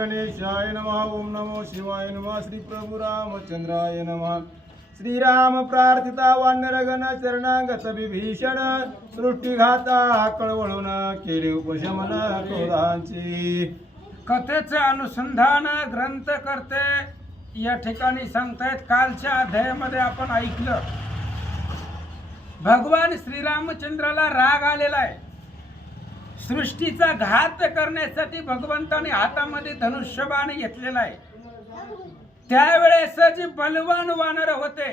गणेशाय नमः. ओम नमो शिवाय नमः. श्री प्रभु रामचंद्राय नमः. श्रीराम प्रार्थिता वानरगण चरणागत विभीषण सृष्टीघाता कळवळून केले उपशमन क्रोधांची. कथेचे अनुसंधान ग्रंथ करते या ठिकाणी सांगतायत. कालच्या अध्यायामध्ये आपण ऐकलं भगवान श्रीरामचंद्राला राग आलेला आहे. सृष्टीचा घात करण्यासाठी भगवंताने हातामध्ये धनुष्यबाण घेतलेला आहे. त्यावेळेस जे बलवान वानर होते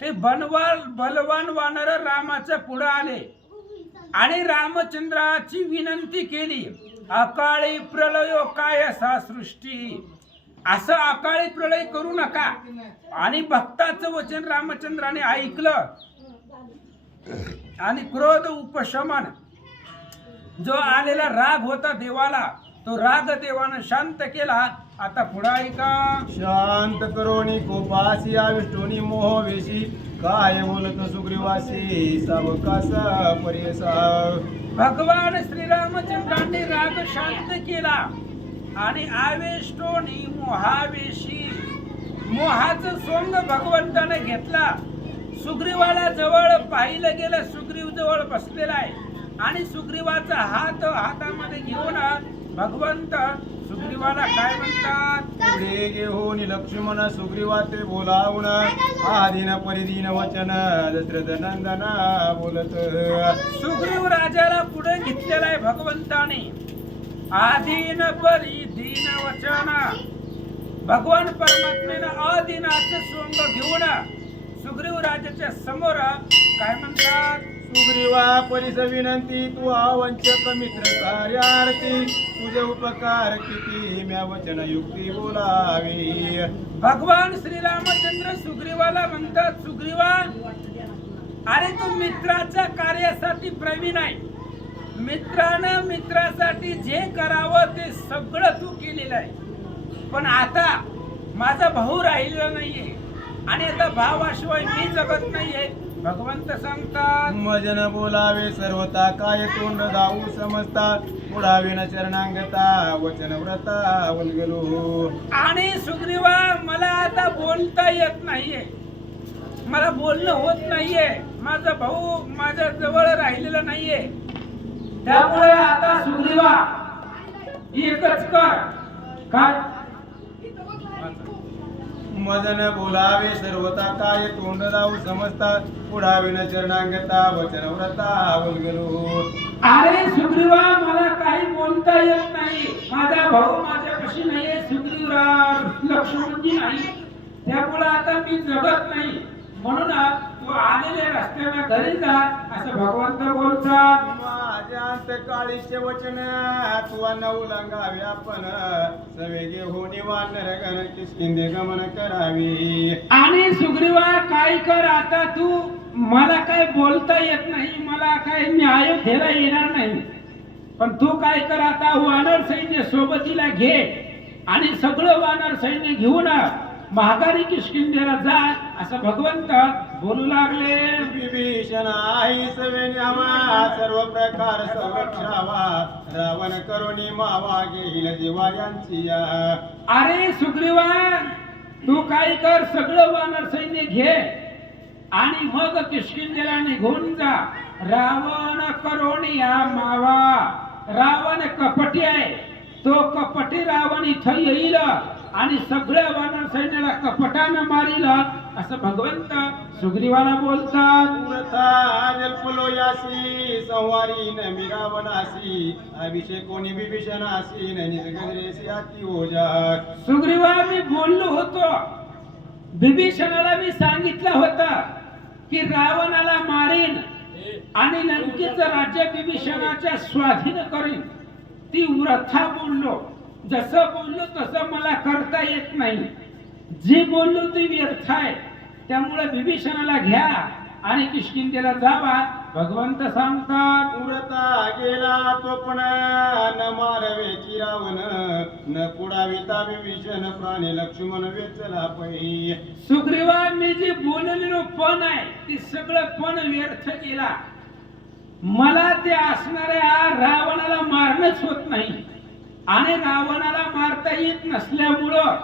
ते बलवान वानर रामाच्या पुढे आले आणि रामचंद्राची विनंती केली, अकाळी प्रलयो काय असा सृष्टी, असं अकाळी प्रलय करू नका. आणि भक्ताचं वचन रामचंद्राने ऐकलं आणि क्रोध उपशमन, जो आलेला राग होता देवाला, तो राग देवानं शांत केला. आता पुढे ऐका. शांत करोनी कोपासी आविष्टोनी मोहवेशी काय बोलत सुग्रीवासी सावकासा परेसा. भगवान श्रीरामचंद्रांनी राग शांत केला आणि आवेष्टोनी मोहावेशी, मोहाचं सोंग भगवंताने घेतला. सुग्रीवाला जवळ पाहिलं गेलं, सुग्रीव जवळ बसलेला आहे आणि सुग्रीवाचा हात हातामध्ये घेऊन भगवंत सुग्रीवाला काय म्हणतात, पुढे घेऊन लक्ष्मण सुग्रीवाते बोलावून आदीन परिदीन वचन दशरथ नंदना बोलत. सुग्रीव राजाला पुढे घेतलेला आहे भगवंताने. आदीन परिदीन वचन, भगवान परमात्मेनं आदीनाचं सोंग घेऊन सुग्रीव राजाच्या समोर काय म्हणतात, सुग्रीवा परिस विनंती तू आवंचक मित्र कार्यार्थी, तुझे उपकार किती म्या वचन युक्ती बोलावी. भगवान श्रीरामचंद्र सुग्रीवाला म्हणतात, सुग्रीवा अरे तू मित्राच्या कार्यासाठी प्रवीण आहे. मित्रानं मित्रासाठी जे करावं ते सगळं तू केलेलं आहे. पण आता माझा भाऊ राहिलेला नाहीये आणि आता भावाशिवाय मी जगत नाहीये. भगवंत सांगतात, मजन बोलावे सर्वता काय तोंड जाऊ समजता, पुढावे न चरणांगता वचन व्रता वल्गलो. आणि सुग्रीवा मला आता बोलता येत नाहीये, मला बोलणं होत नाहीये, माझा भाऊ माझ्या जवळ राहिलेला नाहीये. त्यामुळे आता सुग्रीवा एकच कर. काय मजन बोलावे सर्वता काय तोंड जाऊ समजता, पुढावे न चरणांगता वचन व्रता वल्गलो. अरे सुग्रीवा मला काही बोलता येत नाही, माझा भाऊ माझ्यापाशी नाहीये, सुग्रीव लक्ष्मणजी नाही, त्यामुळे आता मी जगत नाही. म्हणून तू आलेल्या रस्त्याने घरी जा असं भगवंत बोलतात. माझ्या अंतकाळीचे वचन तू उल्लंघावे आपण, सवेगे होणी वानर गण किष्किंधे गमन करावी. आणि सुग्रीवा काय कर आता तू, मला काय बोलता येत नाही, मला काय न्याय अयोध्येला येणार नाही. पण तू काय कर आता, वानर सैन्य सोबतीला घे आणि सगळं वानर सैन्य घेऊन महागारी किष्किंधेला जा असं भगवंत बोलू लागले. विभीषण आई सवेनी हवा सर्व प्रकार संरक्षावा, रावण करुणी मावा घेईल जीवा यांची. अरे सुग्रीवा तू काय कर, सगळं वानर सैन्य घे आणि मग किष्किंधेला निघून जा. रावण करोनिया मावा, रावण कपटी आहे, तो कपटी रावण इथं येईल आणि सगळ्या वानर सैन्याला कपटानं मारील असं भगवंत सुग्रीवाला बोलतात. जल्पलो यासी संवारी न मिरावनासी, अभिषेकोनी विभीषणासी निजगरेसी अति ओजा. सुग्रीवा मी बोललो होतो, विभीषणाला मी सांगितलं होतं की रावणाला मारीन आणि लंकेचं राज्य विभीषणाच्या स्वाधीन करीन. ती व्रथा बोललो, जसं बोललो तसं मला करता येत नाही. जे बोललो ते व्यर्थ आहे. त्यामुळे विभीषणाला घ्या आणि किष्किंधेला जावा. भगवंत सांगतात, व्रता गेला तो पण न मारवे रावण, न पुढाविता विभीषण प्राणी लक्ष्मण वेचला पै. सुग्रीवा मी जे बोललेलो पण आहे ते सगळं पण व्यर्थ केला. मला ते असणाऱ्या रावणाला मारणंच होत नाही आणि रावणाला मारता येत नसल्यामुळं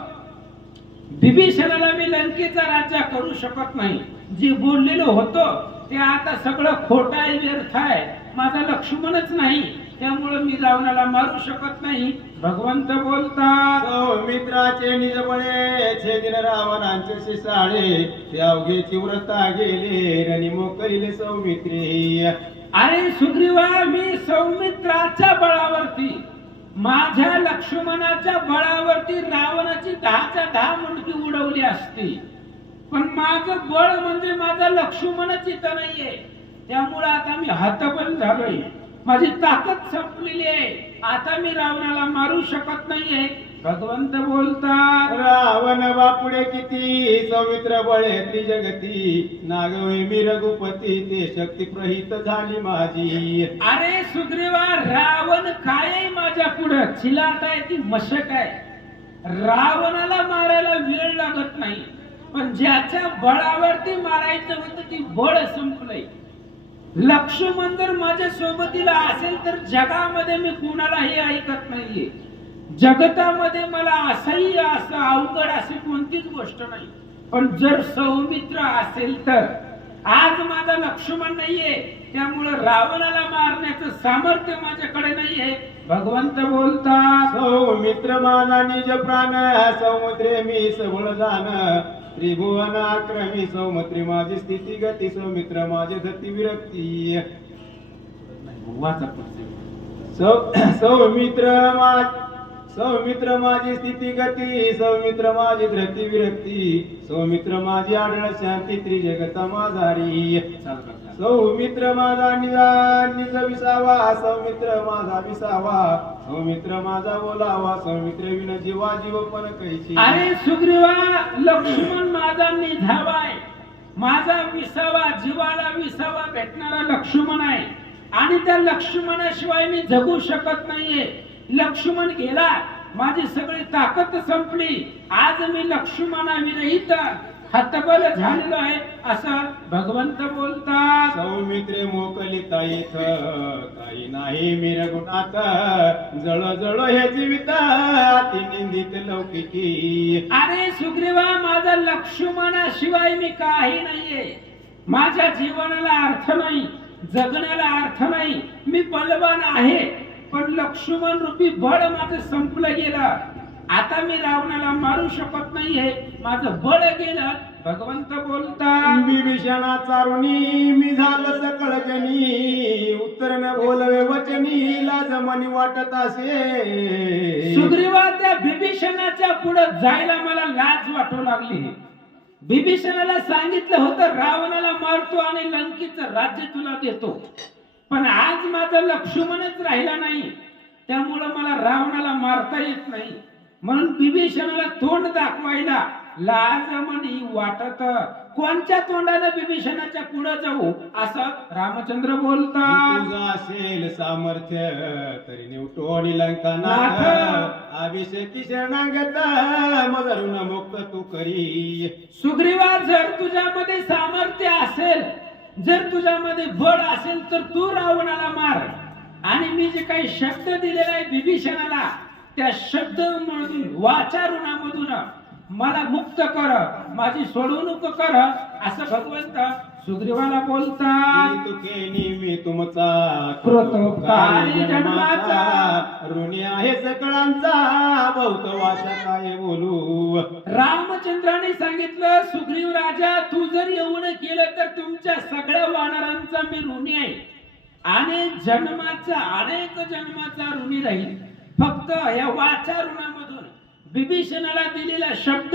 विभीषणाला मी लंकेचा राजा करू शकत नाही. जे बोललेलं होतं ते आता सगळं खोटं आहे, व्यर्थ आहे. माझा लक्ष्मणच नाही, त्यामुळे मी रावणाला मारू शकत नाही. भगवंत बोलतात, सौमित्राचे निजबळे छेदिन रावणांचे शिसाळे, ते अवघेची व्रता गेले रणी मोकलिले सौमित्री. अरे सुग्रीवा, मी सौमित्राच्या बळावरती, माझ्या लक्ष्मणाच्या बळावरती रावणाची 10च्या 10 मुंडकी उडवली असती, पण माझं बळ म्हणजे माझा लक्ष्मणच इथं नाहीये. त्यामुळे आता मी हतबल झालोय, माझी ताकद संपलेली आहे. आता मी रावणाला मारू शकत नाहीये. भगवंत बोलतात, रावण बापुडे किती सौमित्र बळे त्रिजगती, नागवे मी रघुपती ते शक्ती प्रहित झाली माझी. अरे सुग्रीवा, रावण काय आहे माझ्या पुढं? चिलाट आहे, ती मशक आहे. रावणाला मारायला वेळ लागत नाही, पण ज्याच्या बळावरती मारायचं होतं ती बळ संपलंय. लक्ष्मण जर माझ्या सोबतीला असेल तर जगामध्ये मी कुणालाही ऐकत नाहीये. जगतामध्ये मला असह्य असं अवघड अशी कोणतीच गोष्ट नाही. पण जर सौमित्र असेल तर आज माझा लक्ष्मण नाहीये, त्यामुळे रावणाला मारण्याचं सामर्थ्य माझ्याकडे नाहीये. भगवंत बोलतात, सौमित्र माझा निज प्राण, समुद्रे मी सबळ जाण, त्रिभुवन आक्रमी सौमित्री माझी स्थिती गती, सौमित्र माझी धती विरक्ती. सौमित्र माझी स्थिती गती, सौमित्र माझी धृती विरक्ती, सौमित्र माझी आढळ शांती त्रिजगता माझारी. सौमित्र माझा निज विसावा, सौमित्र माझा विसावा, सौमित्र माझा बोलावा, सौमित्र विन जीवा जीव पण कैची. अरे सुग्रीवा, लक्ष्मण माझा निधावाय, माझा विसावा, जीवाला विसावा भेटणारा लक्ष्मण आहे. आणि त्या लक्ष्मणाशिवाय मी जगू शकत नाहीये. लक्ष्मण गेला, माझी सगळी ताकद संपली. आज मी लक्ष्मणा विरहित हतबल झालेलो आहे, असं भगवंत बोलतात. सौमित्रे मोकलिता इथ काही नाही मी रघुनाथ, जळ जळ हे जीवित अति निंदित लौकिकी. अरे सुग्रीवा, माझा लक्ष्मणाशिवाय मी काही नाहीये. माझ्या जीवनाला अर्थ नाही, जगण्याला अर्थ नाही. मी बलवान आहे, पण लक्ष्मण रूपी बळ माझं संपलं गेलं. आता मी रावणाला मारू शकत नाहीये, माझं बळ गेलं. भगवंत बोलतात, विभीषणा चारुणी मी झालं सकळ जनी, उत्तर न बोलवे वचनी लाज मनी वाटत असे. सुग्रीवा, त्या विभीषणाच्या पुढे जायला मला लाज वाटू लागली. विभीषणाला सांगितलं होतं रावणाला मारतो आणि लंकेचं राज्य तुला देतो, पण आज माझा लक्ष्मणच राहिला नाही, त्यामुळे मला रावणाला मारता येत नाही. म्हणून विभीषणाला तोंड दाखवायला लाज म्हणी वाटत. कोणत्या तोंडाने विभीषणाच्या पुढे जाऊ, असं रामचंद्र बोलतात. तुझं असेल सामर्थ्य तरी निवटोणी लंकानाथ, अभिषेकी शरणागत मधुन मुक्त तू करी. सुग्रीवा, जर तुझ्यामध्ये सामर्थ्य असेल, जर तुझ्यामध्ये बळ असेल तर तू रावणाला मार. आणि मी जे काही शब्द दिलेला आहे विभीषणाला, त्या शब्द मधून वाचा ऋणामधून मला मुक्त कर, माझी सोडवणूक कर, असं भगवंत सुग्रीवाला बोलतात. मी तुमचा कृतोपकारी जन्माचा, ऋणी आहे सकळांचा, बहुत वाचा काय बोलू. रामचंद्राने सांगितलं, सुग्रीव राजा, तू जर एवढं केलं तर तुमच्या सगळ्या वानरांचा मी ऋणी आहे. अनेक जन्माचा ऋणी राहील. फक्त या वाचा ऋणामधून विभीषणाला दिलेला शब्द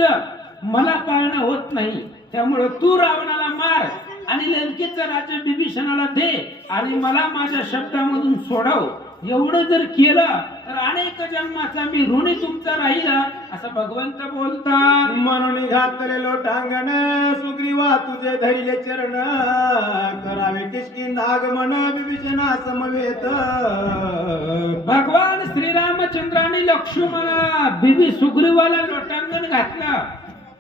मला पाळणं होत नाही. त्यामुळे तू रावणाला मार आणि लंकेचं राज्य विभीषणाला दे आणि मला माझ्या शब्दामधून सोडव. एवढं जर केलं तर अनेक जन्माचा मी ऋणी तुमचा राहील, असं भगवंत बोलतात. म्हणून घातलेलो टांगण सुग्रीवा तुझे धरिले चरण, करावे किशकिंद आगमन विभीषणा समवेत. भगवान श्रीरामचंद्राने लक्ष्मणाला सुग्रीवाला लोटांगण घातलं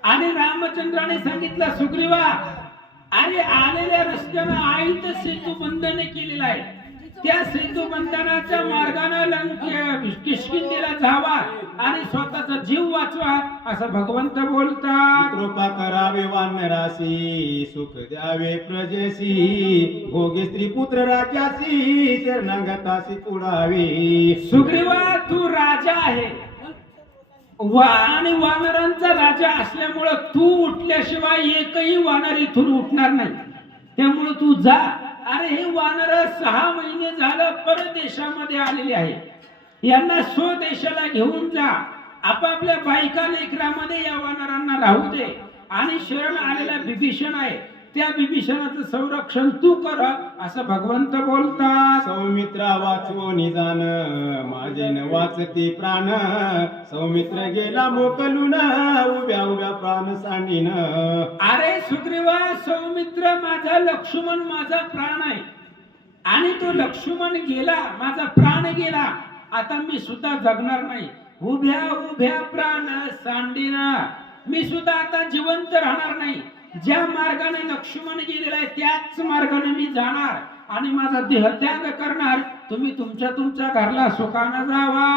आणि रामचंद्राने सांगितलं, सुग्रीवा, अरे आलेल्या रस्त्यानं आईत सेतू बंधने केलेला आहे. त्या सेतू बंधनाच्या मार्गाने किष्किंधेला जावा आणि स्वतःचा जीव वाचवा असं भगवंत बोलतात. कृपा करावे वानरासी, सुख द्यावे प्रजेसी, भोगे स्त्री पुत्र राजासी, शरणागतासी पुढावे. सुग्रीवा तू राजा आहे आणि वानरांचा राजा असल्यामुळं तू उठल्याशिवाय एकही वानर इथून उठणार नाही. त्यामुळे तू जा. अरे हे वानर 6 महिने झालं परदेशामध्ये आलेले आहे. यांना स्वदेशाला घेऊन जा. आपापल्या बायका लेकरामध्ये या वानरांना राहू दे. आणि शरण आलेला विभीषण आहे, त्या विभीषणाचं संरक्षण तू कर असं भगवंत बोलतात. सौमित्रा वाचवो निदान, माझे न वाचती प्राण, सौमित्र गेला मोकलून, उभ्या उभ्या प्राण सांडीन. अरे सुग्रीवा, सौमित्र माझा लक्ष्मण माझा प्राण आहे आणि तो लक्ष्मण गेला, माझा प्राण गेला. आता मी सुद्धा जगणार नाही. उभ्या उभ्या प्राण सांडीना, मी सुद्धा आता जिवंत राहणार नाही. ज्या मार्गाने लक्ष्मण गेलेला आहे त्याच मार्गाने मी जाणार आणि माझा देहत्याग करणार. तुम्ही तुमच्या घरला सुखाने जावा.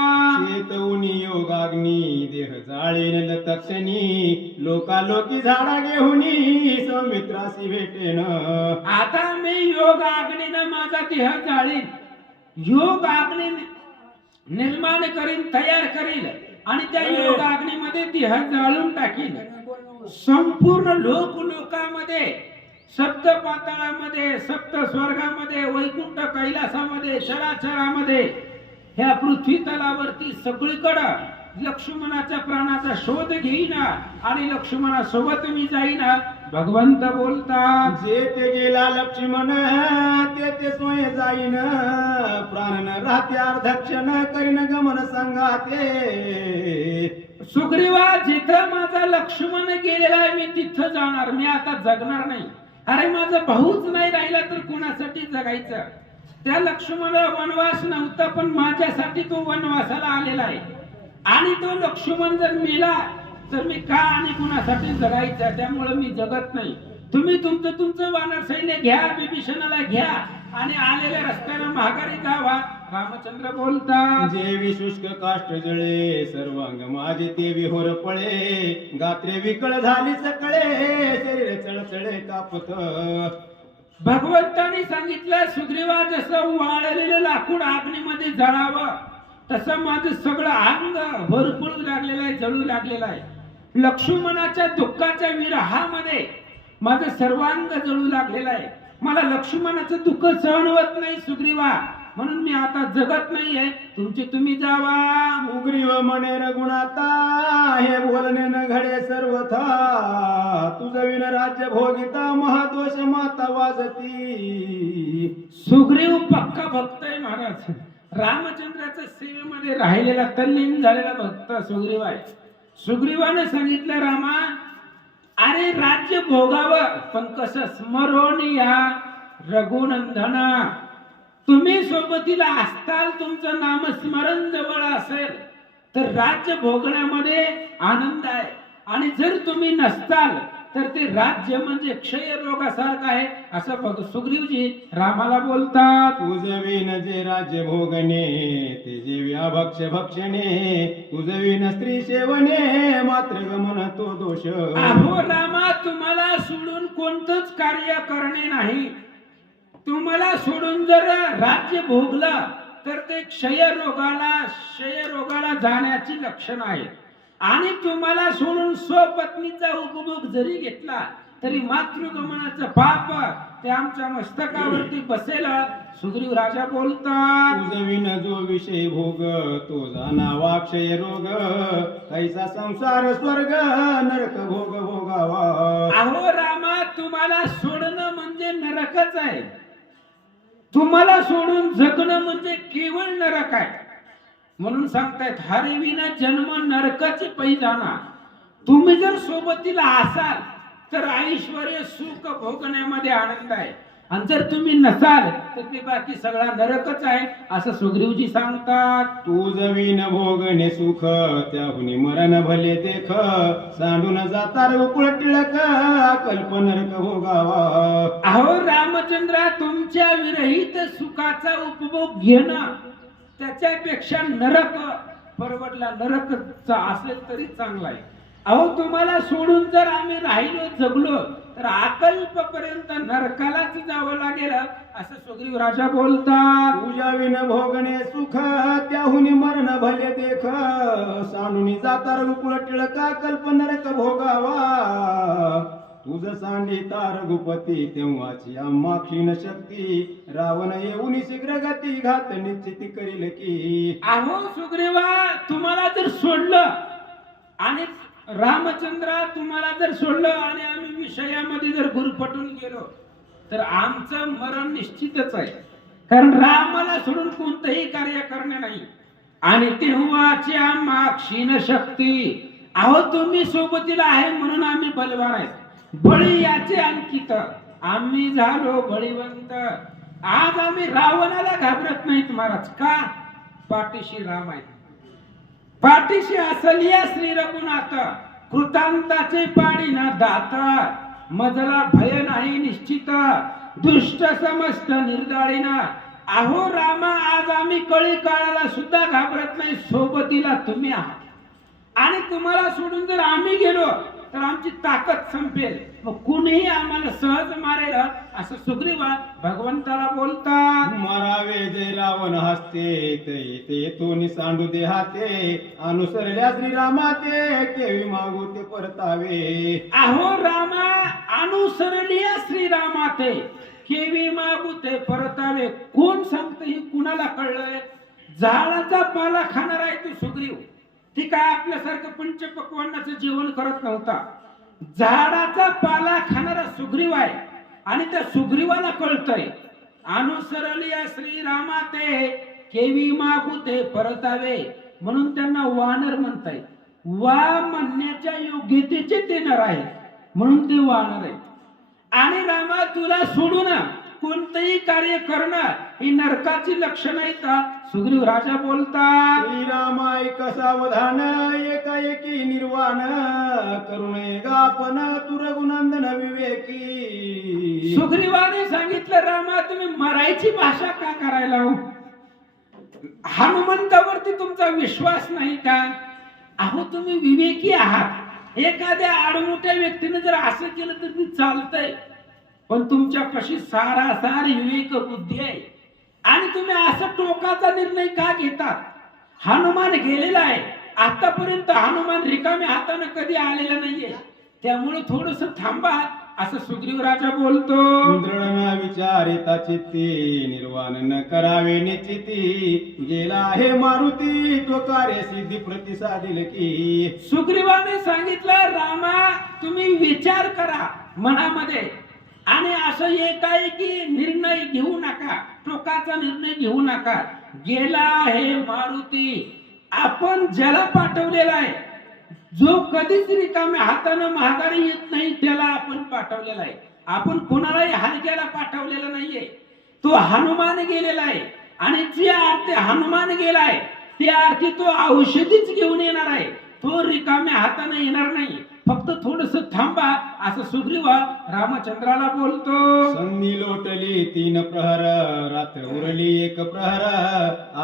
चेतवनी योगाग्नी, देह जाळेन तक्षणी, लोकालोकी झाडा घेऊनी, सौमित्रासी भेटेन. आता मी योग अग्नीने माझा देह जाळीन, योग अग्नी निर्माण करीन, तयार करील आणि त्या योग अग्नीमध्ये देह जाळून टाकीन. संपूर्ण लोकांमध्ये, सप्त पाताळामध्ये, सप्त स्वर्गामध्ये, वैकुंठ कैलासामध्ये, चराचरामध्ये, ह्या पृथ्वी तलावरती सगळीकडं लक्ष्मणाच्या प्राणाचा शोध घेईना आणि लक्ष्मणासोबत मी जाईना. भगवंत बोलतात. जे ते गेला लक्ष्मण, ते सोय जाईन, प्राण राहते अर्धक्षण, करीन गमन संगाते. सुग्रीवा, जिथं माझा लक्ष्मण गेलेला आहे मी तिथं जाणार. मी आता जगणार नाही. अरे माझा भाऊच नाही राहिला तर कोणासाठी जगायचं? त्या लक्ष्मणाला वनवास नव्हता, पण माझ्यासाठी तो वनवासाला आलेला आहे. आणि तो लक्ष्मण जर मेला तर मी का आणि कुणासाठी जगायचं? त्यामुळे मी जगत नाही. तुम्ही तुमचं वानर सैन्य घ्या, विभीषणाला घ्या आणि आलेल्या रस्त्याने माघारी जावा. रामचंद्र बोलतात. जेवी शुष्क काष्ट जळे, सर्वांग माझे ते विहोर पळे, गात्रे विकळ झाली सकळे, शरीर चळचळे कापत. भगवंताने सांगितलं, सुग्रीवा जसं वाळलेलं लाकूड अग्नीमध्ये जळावं तसं माझं सगळं अंग भरपूर लागलेलं आहे, जळू लागलेलं आहे. लक्ष्मणाच्या दुःखाच्या विरहामध्ये माझं सर्वांग जळू लागलेलं आहे. मला लक्ष्मणाचं दुःख सहन होत नाही सुग्रीवा, म्हणून मी आता जगत नाहीये. तुम्ही जावा. उग्रीव म्हणे रघुनाथा, हे बोलणे न घडे सर्वथा, तुझ विन राज्य भोगिता, महादोष माता वाजती. सुग्रीव पक्का भक्त आहे महाराज. रामचंद्राच्या सेवेमध्ये राहिलेला तल्लीन झालेला भक्त सुग्रीव आहे. सुग्रीवाने सांगितलं, रामा अरे राज्य भोगावं, पण कसं? स्मरण या रघुनंदना, तुम्ही सोबतीला असताल, तुमचं नामस्मरण जवळ असेल तर राज्य भोगण्यामध्ये आनंद आहे. आणि जर तुम्ही नसताल तर ते राज्य म्हणजे क्षय रोगासारखं आहे असं सुग्रीवजी रामाला बोलतात. तुझविन जे राज्य भोगणे, ते जेवी अभक्ष भक्षणे, तुझविन स्त्री सेवने, मात्र गमन तो दोष. अहो रामा, तुम्हाला सोडून कोणतंच कार्य करणे नाही. तुम्हाला सोडून जर राज्य भोगलं तर ते क्षय रोगाला जाण्याची लक्षण आहे. आणि तुम्हाला सोडून स्वपत्नीचा उपभोग जरी घेतला तरी मातृगमनाचं पाप ते आमच्या मस्तकावरती बसेल. सुग्रीव राजा बोलतात. तुझविन जो विषय भोग, तो जाना वाक्षय रोग, कैसा संसार स्वर्ग नरक भोग भोगावा. अहो रामा, तुम्हाला सोडणं म्हणजे नरकच आहे. तुम्हाला सोडून जगणं म्हणजे केवळ नरक आहे. म्हणून सांगतायत, हरिविना जन्म नरकाची पैजाना. तुम्ही जर सोबतीला असाल तर ऐश्वर्य सुख भोगण्यामध्ये आनंद आहे, आणि जर तुम्ही नसाल तर ते बाकी सगळा नरकच आहे असं सुग्रीवजी सांगतात. तुझविन भोगणे सुख, त्याहुनी मरण भले देख, सांडून जाता उकुळ टिळक, कल्प नरक भोगावा. अहो रामचंद्रा, तुमच्या तुमच्या विरहित सुखाचा उपभोग घेणं त्याच्यापेक्षा नरक परवडला, नरकचा असेल तरी चांगला आहे. अहो तुम्हाला सोडून जर आम्ही राहिलो जगलो तर अकल्पपर्यंत नरकालाच जावं लागेल असं सुग्रीव राजा बोलतात. तुझ्या विन भोगणे सुख त्याहुनी मरण भले देख सांडूनी जाता रघुकुळ टिळका कल्प नरक भोगावा तुझ सांडिता रघुपती तेव्हाची आम्हा क्षीण शक्ती रावण येऊन शीघ्र गती घात निश्चिती करील की. अहो सुग्रीवा तुम्हाला जर सोडलं आणि रामचंद्रा तुम्हाला जर सोडलं आणि आम्ही विषयामध्ये जर गुरफटून गेलो तर आमचं मरण निश्चितच आहे. कारण रामाला सोडून कोणतंही कार्य करणे नाही. आणि तेव्हाची आम्हा क्षीण शक्ती. अहो तुम्ही सोबतीला आहे म्हणून आम्ही बलवान आहेत. बळी याचे अंकित आम्ही झालो बळीवंत. आज आम्ही रावणाला घाबरत नाहीत महाराज. का? पाठीशी राम आहे. पाठीशी असलिया श्री रघुनाथ कृतांताचे पाडी ना दात मजला भय नाही निश्चित दुष्ट समस्त निर्दाळीना. अहो रामा आज आम्ही कळी काळाला सुद्धा घाबरत नाही. सोबतीला तुम्ही आहात आणि तुम्हाला सोडून जर आम्ही गेलो तर आमची ताकद संपेल. मग कुणीही आम्हाला सहज मारेल असं सुग्रीवा भगवंताला बोलतात. मरावे जे रावण हसते ते तो सांडू दे हाते अनुसरल्या श्रीरामा ते केवी मागू ते परतावे. अहो रामा अनुसरणीय श्रीरामा ते केवी मागू ते परतावे. कोण सांगते हे कुणाला कळलंय? झाडाचा पाला खाणार आहे तू सुग्रीव. ती काय आपल्यासारखं पंचपक्वान्नाचं जेवण करत नव्हता. झाडाचा पाला खाणारा सुग्रीव आहे आणि त्या सुग्रीवाला कळतंय अनुसरलिया श्रीरामा ते केवी मागू ते परतावे. म्हणून त्यांना वानर म्हणताय. वा म्हणण्याच्या योग्यतेचे ते नर आहेत म्हणून ते वानर आहेत. आणि रामा तुला सोडून कोणतंही कार्य करणं ही नरकाची लक्षणं आहेत. सुग्रीव राजा बोलतात. श्रीरामाय कसावधान एकाएकी निर्वाण करुण गापन तू रघुनंदन विवेकी. सुग्रीवाने सांगितलं रामा तुम्ही मरायची भाषा का करायला हो? हनुमंतावरती तुमचा विश्वास नाही का? अहो तुम्ही विवेकी आहात. एखाद्या आडमोठ्या व्यक्तीने जर असं केलं तर ती चालतंय पण तुमच्या कशी सारासार विवेक बुद्धी आहे आणि तुम्ही असं टोकाचा निर्णय का घेतात? हनुमान गेलेला आहे. आतापर्यंत हनुमान रिकाम्या हाताने कधी आलेला नाहीये. त्यामुळे थोडस थांबा असं सुग्रीव राजा बोलतो. दृढ विचारिता चित्ती निर्वाण न करावे निश्चिती गेला हे मारुती तो कार्य सिद्धी प्रतिसादिल की. सुग्रीवाने सांगितलं रामा तुम्ही विचार करा मनामध्ये आणि असं एकाएकी निर्णय घेऊ नका. टोकाचा निर्णय घेऊ नका. गेला हे मारुती. आपण ज्याला पाठवलेला आहे जो कधीच रिकाम्या हाताने माघारी येत नाही त्याला आपण पाठवलेला आहे. आपण कोणालाही हलक्याला पाठवलेला नाहीये. तो हनुमान गेलेला आहे आणि जे अर्थी हनुमान गेलाय त्या अर्थी तो औषधीच घेऊन येणार आहे. तो रिकाम्या हाताने येणार नाही. फक्त थोडस थांबा असं सुग्रीव रामचंद्राला बोलतो. संधी लोटली 3 प्रहर रात्र उरली 1 प्रहर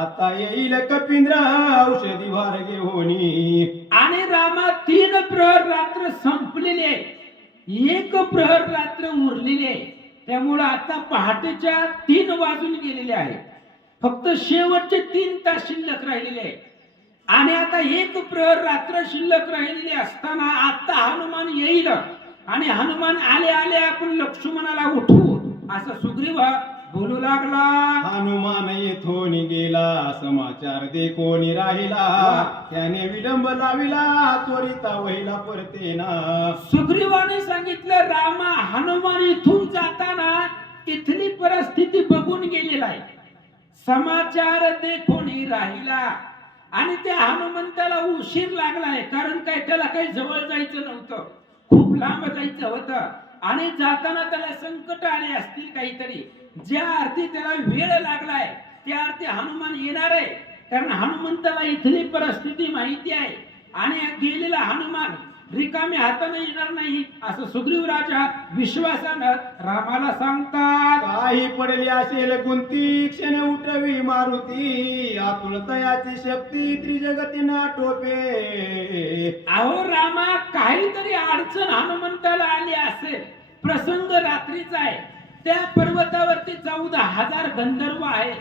आता येईल कपिंद्र औषधी भार घेऊनी. आणि रामा 3 प्रहर रात्र संपलेली आहे. 1 प्रहर रात्र उरलेली आहे. त्यामुळे आता पहाटेच्या 3 वाजून गेलेले आहे. फक्त शेवटचे 3 तास शिल्लक राहिलेले आहे. आणि आता 1 प्रहर रात्र शिल्लक राहिलेली असताना आता हनुमान येईल आणि हनुमान आले आले आपण लक्ष्मणाला उठवू असं सुग्रीव बोलू लागला. हनुमान येथून गेला समाचार दे कोणी राहिला त्याने विलंब लाविला त्वरिता वहिला परतेना. सुग्रीवाने सांगितलं रामा हनुमान इथून जाताना इथली परिस्थिती बघून गेलेला आहे. समाचार दे कोणी राहिला आणि त्या हनुमंताला उशीर लागलाय. कारण काय त्याला काही जवळ जायचं नव्हतं. खूप लांब जायचं होतं आणि जाताना त्याला संकट आले असतील काहीतरी. ज्या अर्थी त्याला वेळ लागलाय त्या अर्थी हनुमान येणार आहे. कारण हनुमंताला इथली परिस्थिती माहिती आहे आणि गेलेला हनुमान रिकामी हाताने येणार नाही असं सुग्रीव राजा विश्वासानं रामाला सांगतात. काही पडली असेल गुंती क्षण उठवी मारुती आतुरतयाची शक्ती त्रिजगतीना टोपे. अहो रामा, काहीतरी अडचण हनुमंताला आली असेल. प्रसंग रात्रीचा आहे, त्या पर्वतावरती 14,000 गंधर्व आहे,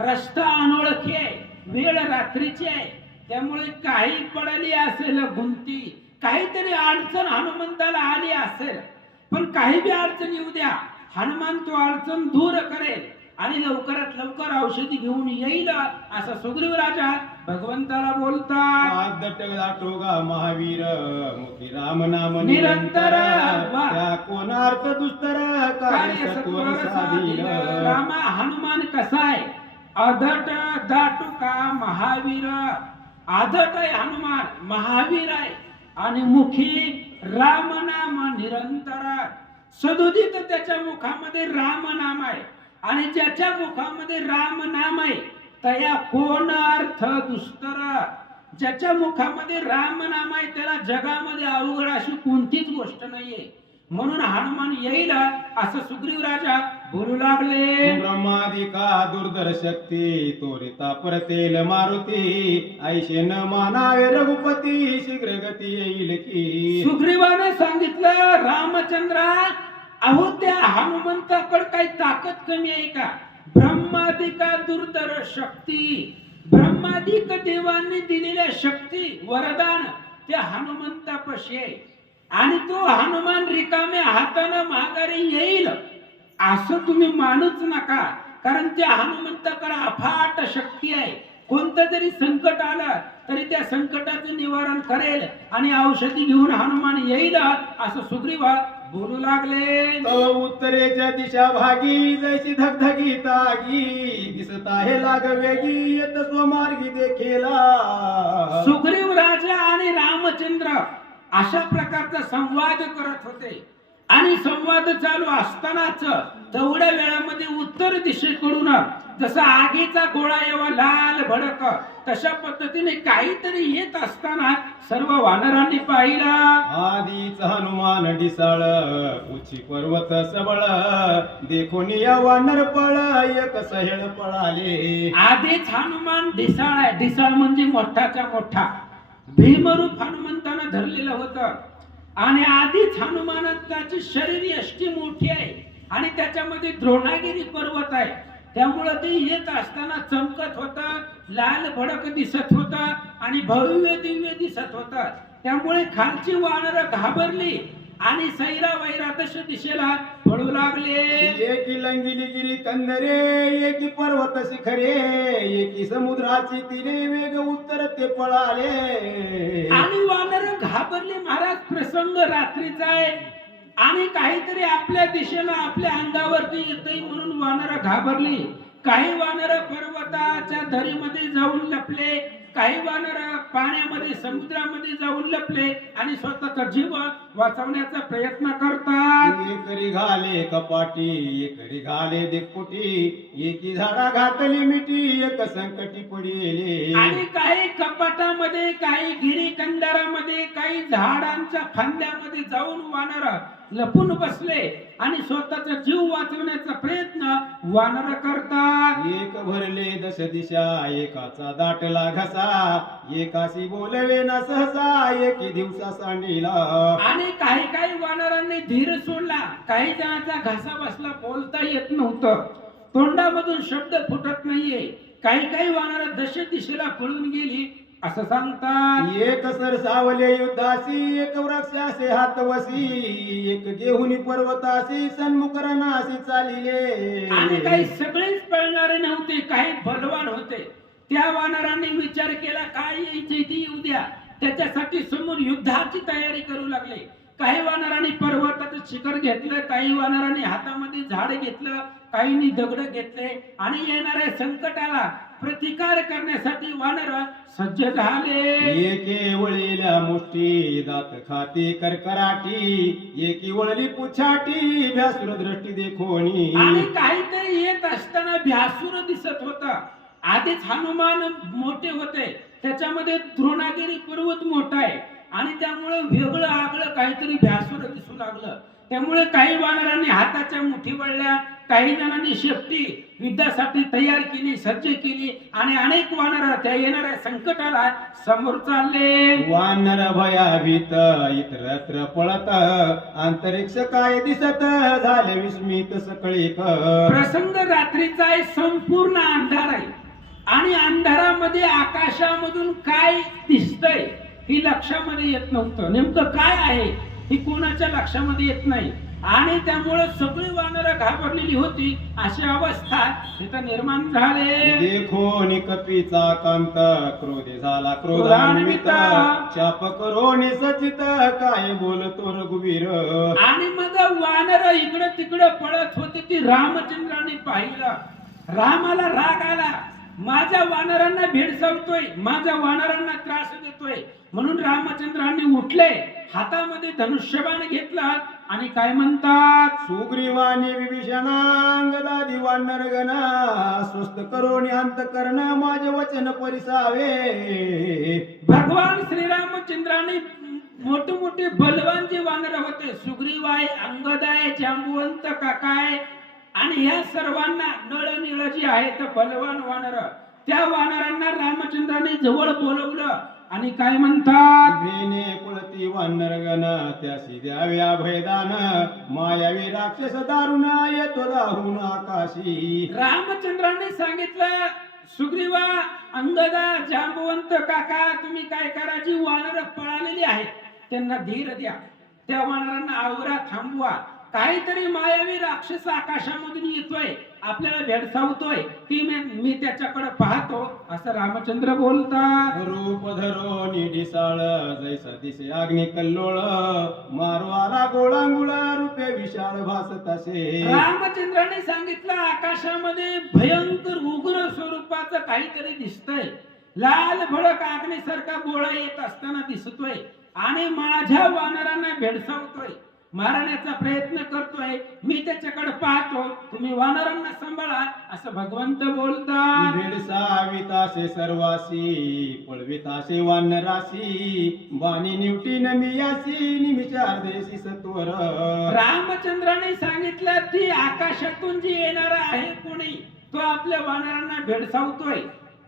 रस्ता अनोळखी आहे, वेळ रात्रीची आहे, त्यामुळे काही पडली असेल गुंती, काहीतरी अडचण हनुमंताला आली असेल. पण काही बी अडचण येऊ द्या, हनुमान तो अडचण दूर करेल आणि लवकरात लवकर औषधी घेऊन येईल असं सुग्रीव राजा भगवंताला बोलतात. आदटला टोगा महावीर मुखी राम नाम निरंतर त्या कोणार्थ दुस्तर कार्य सत्वर साधील. रामा, हनुमान कसा आहे? अधट दाटुका महावीर. आधट आहे हनुमान, महावीर आहे आणि मुखी राम नाम निरंतर. सदोदित त्याच्या मुखामध्ये राम नाम आहे आणि ज्याच्या मुखामध्ये राम नाम आहे तया कोण अर्थ दुस्तर. ज्याच्या मुखामध्ये राम नाम आहे त्याला जगामध्ये अवघड अशी कोणतीच गोष्ट नाहीये. म्हणून हनुमान येईल असं सुग्रीव राजा बोलू लागले. ब्रह्मादिका दुर्धर शक्ती त्वरिता परतेल मारुती ऐशे न मानावे रघुपती शीघ्र गती येईल की. सुग्रीवाने सांगितलं, रामचंद्रा, अहो त्या हनुमंताकडे काही ताकद कमी आहे का? ब्रह्मादिका दुर्धर शक्ती, ब्रह्मादिक देवांनी दिलेल्या शक्ती वरदान त्या हनुमंतापाशी आहे आणि तो हनुमान रिकाम्या हाताने माघारी येईल असं तुम्ही मानूच नका. कारण त्या हनुमंताकडे अफाट शक्ती आहे. कोणतं जरी संकट आलं तरी त्या संकटाचं निवारण करेल आणि औषधी घेऊन हनुमान येईल असं सुग्रीव बोलू लागले. उत्तरेच्या दिशा भागी जैसी धगधगी तागी दिसत आहे लाग वेगी येत स्वमार्गी देखेला. सुग्रीव राजा आणि रामचंद्र अशा प्रकारचा संवाद करत होते आणि संवाद चालू असतानाच तेवढ्या वेळामध्ये उत्तर दिशेकडून जसा आगीचा गोळा येवा लाल भडक तशा पद्धतीने काहीतरी येत असताना सर्व वानरांनी पाहिला. आधीच हनुमान डिसाळ उची पर्वत सबळ देखून या वानर पळ एक सहेळ पळाले. आधीच हनुमान ढिसाळ आहे. ढिसाळ म्हणजे मोठाच्या मोठा. भीमरूप हनुमंतानं धरलेलं होतं आणि आधीच हनुमानाची शरीर यष्टी मोठी आहे आणि त्याच्यामध्ये द्रोणागिरी पर्वत आहे. त्यामुळे ते येत असताना चमकत होता, लाल भडक दिसत होता आणि भव्य दिव्य दिसत होता. त्यामुळे खालची वानर घाबरली आणि सैरा वैरा दश दिशेला पळू लागले. एकी लंगिली गिरी कंदरे एकी पर्वत शिखरे एकी समुद्राची तीरे वेग उत्तर ते पळाले. आणि वानर घाबरले. महाराज, प्रसंग रात्रीचा आहे आणि काहीतरी आपल्या दिशेनं आपल्या अंगावरती येतंय म्हणून वानर घाबरली. काही वानर पर्वताच्या धरीमध्ये जाऊन लपले, काही वानर पाण्यामध्ये समुद्रामध्ये जाऊन लपले आणि स्वतःचा जीव वाचवण्याचा प्रयत्न करतात. एकरी घाले कपाटी एकरी घाले देखपोटी एकी झाडा घातली मिठी एक संकटी पडिले. आणि काही कपाटामध्ये, काही गिरी कंदारामध्ये, काही झाडांच्या फांद्यामध्ये जाऊन वानर लपून बसले आणि स्वतःचा जीव वाचवण्याचा प्रयत्न वानर करतात. एक भरले दश दिशा एकाचा दाटला घसा एकाशी बोलवे ना सहसा एकी दिवसा सांडीला. आणि काही काही वानरांनी धीर सोडला. काही जणांचा घसा बसला, बोलता येत नव्हतं, तोंडामधून शब्द फुटत नाहीये. काही काही वानर दश दिशेला पळून गेली असं सांगतात. एक सरसावले युद्धासी एक वृक्षासे हातवसी एक गेहुनी पर्वतासी सन्मुख रणासी चालिले. आणि काही सगळेच पळणारे नव्हते, काही बलवान होते. त्या वानरांनी विचार केला, काय यायचे ते येऊ द्या, त्याच्यासाठी समोर युद्धाची तयारी करू लागले. काही वानरांनी पर्वताचं शिखर घेतलं, काही वानरांनी हातामध्ये झाड घेतलं, काहींनी दगड घेतले आणि येणाऱ्या संकटाला प्रतिकार करण्यासाठी वानर सज्ज झाले. एके वळील्या मुष्टी दात खाती करकराटी एकी वळली पुछाटी भ्यासुर दृष्टी देखोनी. आणि काहीतरी येत असताना भ्यासुर दिसत होता. आधीच हनुमान मोठे होते, त्याच्यामध्ये द्रोणागिरी पर्वत मोठा आहे आणि त्यामुळे वेगळं आगळं काहीतरी भ्यासुर दिसू लागलं. त्यामुळे काही वानरांनी हाताच्या मुठी वळल्या, काही जणांनी शेपटी युद्धासाठी तयार केली, सज्ज केली आणि अनेक वानर त्या येणाऱ्या संकटाला समोर चालले. वानर भयाभीत इतरत्र पळत, अंतरिक्ष काय दिसत झाले विस्मित सकळीक. प्रसंग रात्रीचा आहे, संपूर्ण अंधार आहे आणि अंधारामध्ये आकाशामधून काय दिसतंय ही लक्षामध्ये येत नव्हतं. नेमकं काय आहे ही कोणाच्या लक्षामध्ये येत नाही आणि त्यामुळे सगळी वानरं घाबरलेली होती. अशी अवस्था तिथं निर्माण झाले. देखो निकपीचा कांत क्रोधी झाला क्रोधान्वित, चाप करोनी सचित काय बोलतो रघुवीर. आणि मग वानर इकडं तिकडं पळत होते. ती रामचंद्राने पाहिलं. रामाला राग आला, माझ्या वानरांना भेडसावतोय, माझ्या वानरांना त्रास देतोय. म्हणून रामचंद्रांनी उठले, हातामध्ये धनुष्यबाण घेतला आणि काय म्हणतात, सुग्रीवानी विभीषणांगदादी वानर गणा, स्वस्त करोनी अंत करण माझे वचन परिसावे. भगवान श्रीरामचंद्रांनी मोठे मोठे बलवान जे वानर होते, सुग्रीव आहे, अंगद आहे, जांबुवंत काका आहे आणि या सर्वांना नळ निळ जी आहेत बलवान वानर, त्या वानरांना रामचंद्राने जवळ बोलवलं आणि काय म्हणतात, भेने कुळती वानर गण त्यासी द्याव्या भयदान, मायावी राक्षस दारुण येतो दाहून आकाशी. रामचंद्रांनी सांगितलं, सुग्रीवा, अंगदा, जांबुवंत काका, तुम्ही काय करा, जी वानर पळालेली आहेत त्यांना धीर द्या, त्या वानरांना आवरा, थांबवा. काहीतरी मायावी राक्षस आकाशामधून येतोय, आपल्याला भेडसावतोय, ती मी त्याच्याकडे पाहतो, असं रामचंद्र बोलतात. रूप धरो निडिसाळ जैसा दिसे अग्नि कल्लोळ, मारो आला गोळांगुळ रूपे विशाळ भासत असे. रामचंद्राने सांगितलं, आकाशामध्ये भयंकर उग्र स्वरूपाचं काहीतरी दिसतंय. लाल भडक अग्नीसारखा गोळा येत असताना दिसतोय आणि माझ्या वानरांना भेडसावतोय, मारण्याचा प्रयत्न करतोय. मी त्याच्याकडे पाहतो, तुम्ही वानरांना सांभाळा, असं भगवंत बोलतात. भेडसावितासे सर्वासी पळवितासे वानरासी, बाणी निवटी नमियासी निमिचार देसी सत्वर. रामचंद्राने सांगितलं, ती आकाशातून जी येणार आहे कोणी, तो आपल्या वानरांना भेडसावतोय,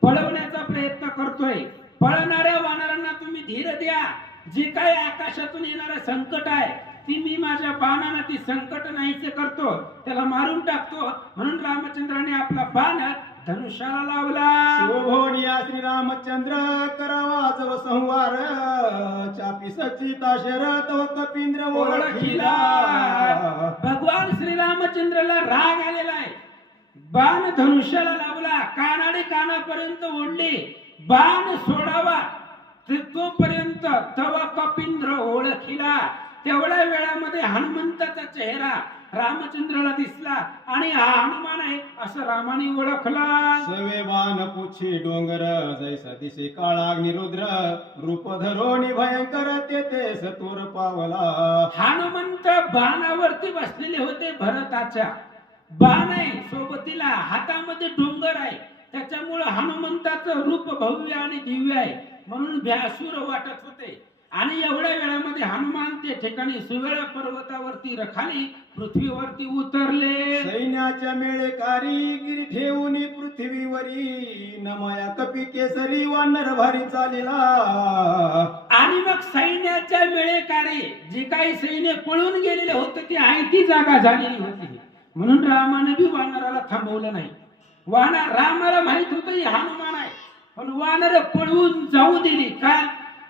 पळवण्याचा प्रयत्न करतोय. पळणाऱ्या वानरांना तुम्ही धीर द्या. जे काय आकाशातून येणारं संकट आहे ती मी माझ्या बाणाने ती संकट नाहीसे करतो, त्याला मारून टाकतो. म्हणून रामचंद्राने आपला बाण धनुष्याला लावला. शोभोनिया श्रीरामचंद्र करावा जव संवार, चापी सचिता शरत व कपिंद्र ओळखिला. भगवान श्रीरामचंद्राला राग आलेला आहे. बाण धनुष्याला लावला, कानाडे कानापर्यंत ओढले, बाण सोडावा तोपर्यंत तव कपिंद्र ओळखिला. तेवढ्या वेळामध्ये हनुमंताचा चेहरा रामचंद्राला दिसला आणि हा हनुमान आहे असं रामाने ओळखला. सवे बाण पुछी डोंगर जैसा दिसे काळा निरुद्र, रूप धरोनी भयंकर तेथे सत्वर पावला. हनुमंत बाणावरती बसलेले होते. भरताच्या बाण आहे सोबतीला, हातामध्ये डोंगर आहे, त्याच्यामुळे हनुमंताचं रूप भव्य आणि दिव्य आहे म्हणून भ्यासुर वाटत होते. आणि एवढ्या वेळामध्ये हनुमान ते ठिकाणी सुवेळ पर्वतावरती रखाली पृथ्वीवरती उतरले. सैन्याच्या मेळेकारी गिरी ठेवून पृथ्वीवरी, नमया कपी केसरी वानर भारी चालेला. आणि मग सैन्याच्या मेळेकारी जे काही सैन्य पळून गेलेले होते ती आहे ती जागा झालेली होती. म्हणून रामाने बी वानराला थांबवलं नाही. रामाला माहित होतं ही हनुमान आहे, पण वानर पळून जाऊ दिली. का?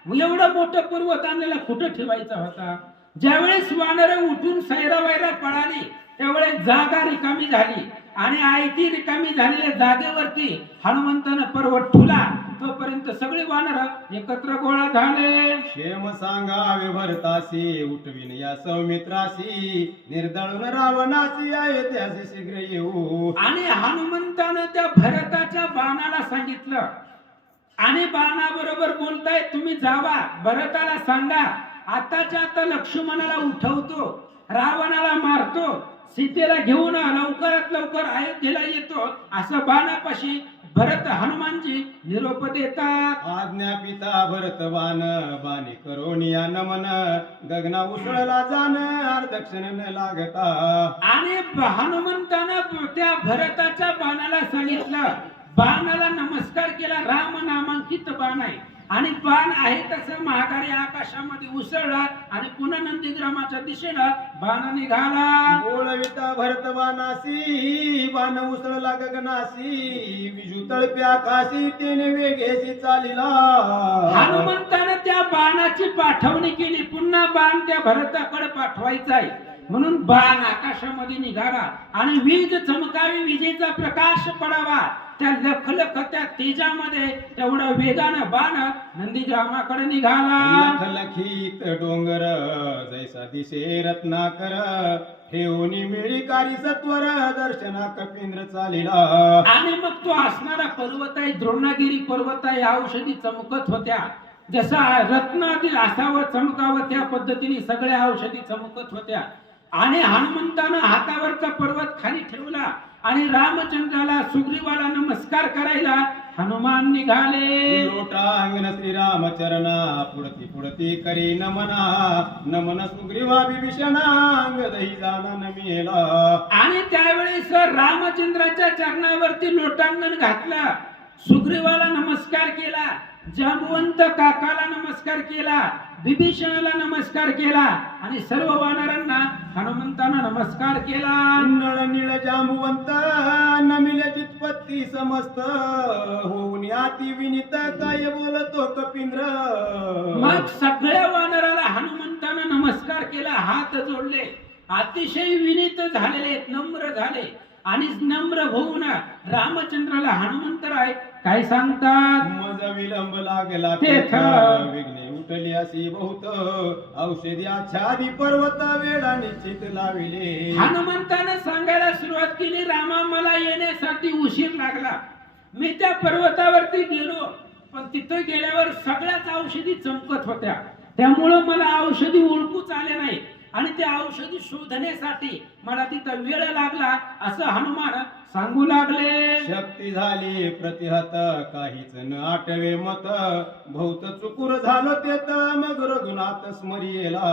एवढं मोठं पर्वत आणलेला कुठं ठेवायचा होता. ज्यावेळेस वानर उठून सैरावैरा पळाली त्यावेळेस जागा रिकामी झाली आणि आयती रिकामी झालेल्या जागेवरती हनुमंतानं पर्वत ठुला. तोपर्यंत सगळे वानर एकत्र गोळा झाले. क्षेम सांगावे भरतासी, उठविन या सौमित्रासी, निर्दळून रावणासी आहे त्यासी शीघ्र येऊ. आणि हनुमंतानं त्या भरताच्या बाणाला सांगितलं आणि बाणाबरोबर बोलताय, तुम्ही जावा, भरताला सांगा आताच्या आता लक्ष्मणाला उठवतो, रावणाला मारतो, सीतेला घेऊन लवकरात लवकर अयोध्येला येतो असं बाणापाशी भरत हनुमानजी निरोप देतात. आज्ञा पिता भरत बाण बाणी करोनिया नमन गगना उसळला जाण अर्धक्षण न लागता. आणि हनुमंतानं त्या भरताच्या बाणाला सांगितलं, बाणाला नमस्कार केला. राम नामांकित बाण आहे आणि बाण आहे तसं महाकार्य आकाशामध्ये उसळला आणि पुन्हा नंदीग्रामाच्या दिशेला बाण निघाला. बोलविता भरत बाणासी बाण उसळला गगनासी विजू तळप्या काशी तेने वेगेसी चालिला. हनुमंतानं त्या बाणाची पाठवणी केली. पुन्हा बाण त्या भरताकडे पाठवायचा आहे म्हणून बाण आकाशामध्ये निघाला आणि वीज चमकावी, विजेचा प्रकाश पडावा. त्या लखलख त्या तेजामध्ये तेवढं वेगानं बाण नंदीग्रामाकडे निघाला. लखलखीत डोंगर जैसा दिसे रत्नाकर ठेवणी मिळी कारी सत्वर दर्शना कपिंद्र चालिला. आणि मग तो असणारा पर्वत आहे, द्रोणागिरी पर्वत आहे, औषधी चमकत होत्या. जसा रत्नातील असावं चमकावं त्या पद्धतीने सगळ्या औषधी चमकत होत्या. आणि हनुमंतानं हातावरचा पर्वत खाली ठेवला आणि रामचंद्राला सुग्रीवाला नमस्कार करायला हनुमान निघाले. लोटांगण श्रीरामचरणा पुढती पुढती करी नमना नमन सुग्रीवा विभीषणांग दही जाना नमिला. आणि त्यावेळेस रामचंद्राच्या चरणावरती लोटांगण घातला, सुग्रीवाला नमस्कार केला, जांबवंत काकाला नमस्कार केला, विभीषणाला नमस्कार केला आणि सर्व वानरांना हनुमंतानं नमस्कार केला. नळ निळ जांबुवंत नमिले चितपत्ती समस्त होऊन याती विनित काय बोलतो कपिंद्र. मग सगळ्या वानराला हनुमंतानं नमस्कार केला, हात जोडले, अतिशय विनीत झालेले, नम्र झाले आणि नम्र होऊन रामचंद्राला हनुमंतराय काय सांगतात. मज विलंब लागला तेथ विघ्ने उठली अशी बहुत औषधी आच्छादी पर्वत वेळा निश्चित लाविले. हनुमंतानं सांगायला सुरुवात केली, रामा मला येण्यासाठी उशीर लागला. मी त्या पर्वतावरती गेलो पण तिथं गेल्यावर सगळ्याच औषधी चमकत होत्या, त्यामुळं मला औषधी ओळखूच आले नाही आणि त्या औषधी शोधण्यासाठी मला तिथं वेळ लागला असं हनुमान सांगू लागले. शक्ती झाली प्रतिहत काहीच न आठवे मत बहुत चुकुर झालो तेत मग रघुनाथ स्मरियेला.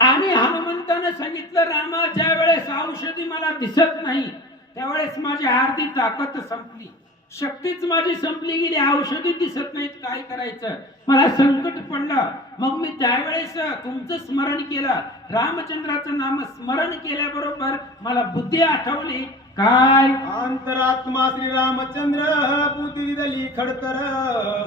आणि हनुमंतानं सांगितलं, रामा ज्या वेळेस औषधी मला दिसत नाही त्यावेळेस माझी अर्धी ताकद संपली, शक्तीच माझी संपली गेली, औषधी दिसत नाहीत, काय करायचं, मला संकट पडलं. मग मी त्यावेळेस तुमचं स्मरण केलं, रामचंद्राचं नाम स्मरण केल्याबरोबर मला बुद्धी आठवली. काय अंतरात्मा श्री रामचंद्र बुद्धी दिली खडतर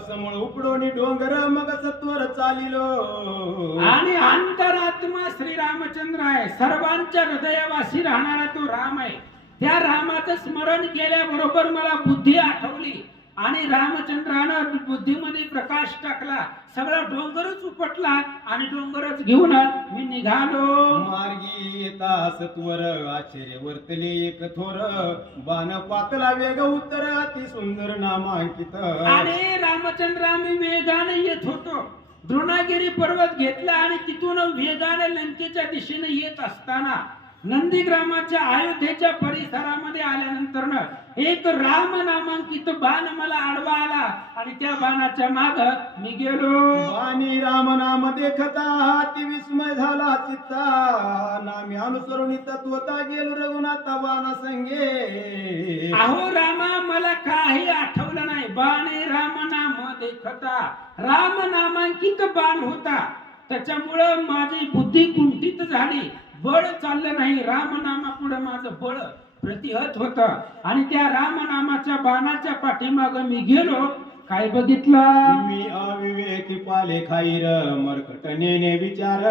समोर उपडोनी डोंगर मग सत्वर चालिलो. आणि अंतरात्मा श्री रामचंद्र आहे, सर्वांच्या हृदयावासी राहणारा तो राम आहे. त्या रामाचं स्मरण केल्याबरोबर मला बुद्धी आठवली आणि रामचंद्रानं बुद्धीमध्ये प्रकाश टाकला, सगळा डोंगरच उपटला आणि डोंगरच घेऊन मी निघालो. मार्गी येता सत्वर आश्चर्य वर्तले एक थोर बाण पातला वेग उत्तर अति सुंदर नामांकित. आणि रामचंद्र आम्ही वेगाने येत होतो, द्रोणागिरी पर्वत घेतला आणि तिथून वेगाने लंकेच्या दिशेने येत असताना नंदीग्रामाच्या अयोध्येच्या परिसरामध्ये आल्यानंतर एक राम नामांकित बाण मला आडवा आला आणि त्या बाणाच्या माग मी गेलो. बाणी राम नाम देखता हाती विस्मय झाला चित्ता नामी अनुसरून तत्वता गेलो रघुनाथ बाणा संगे. अहो रामा मला काही आठवलं नाही, बाणे राम नाम देखता, राम नामांकित बाण होता, त्याच्यामुळं माझी बुद्धी कुंठित झाली, बळ चाललं नाही, रामनामापुढे माझं बळ प्रतिहत होत आणि त्या रामनामाच्या बाणाच्या पाठीमाग मी गेलो. काय बघितलं, मी अविवेकी पाले खाईर मरकट नेने विचार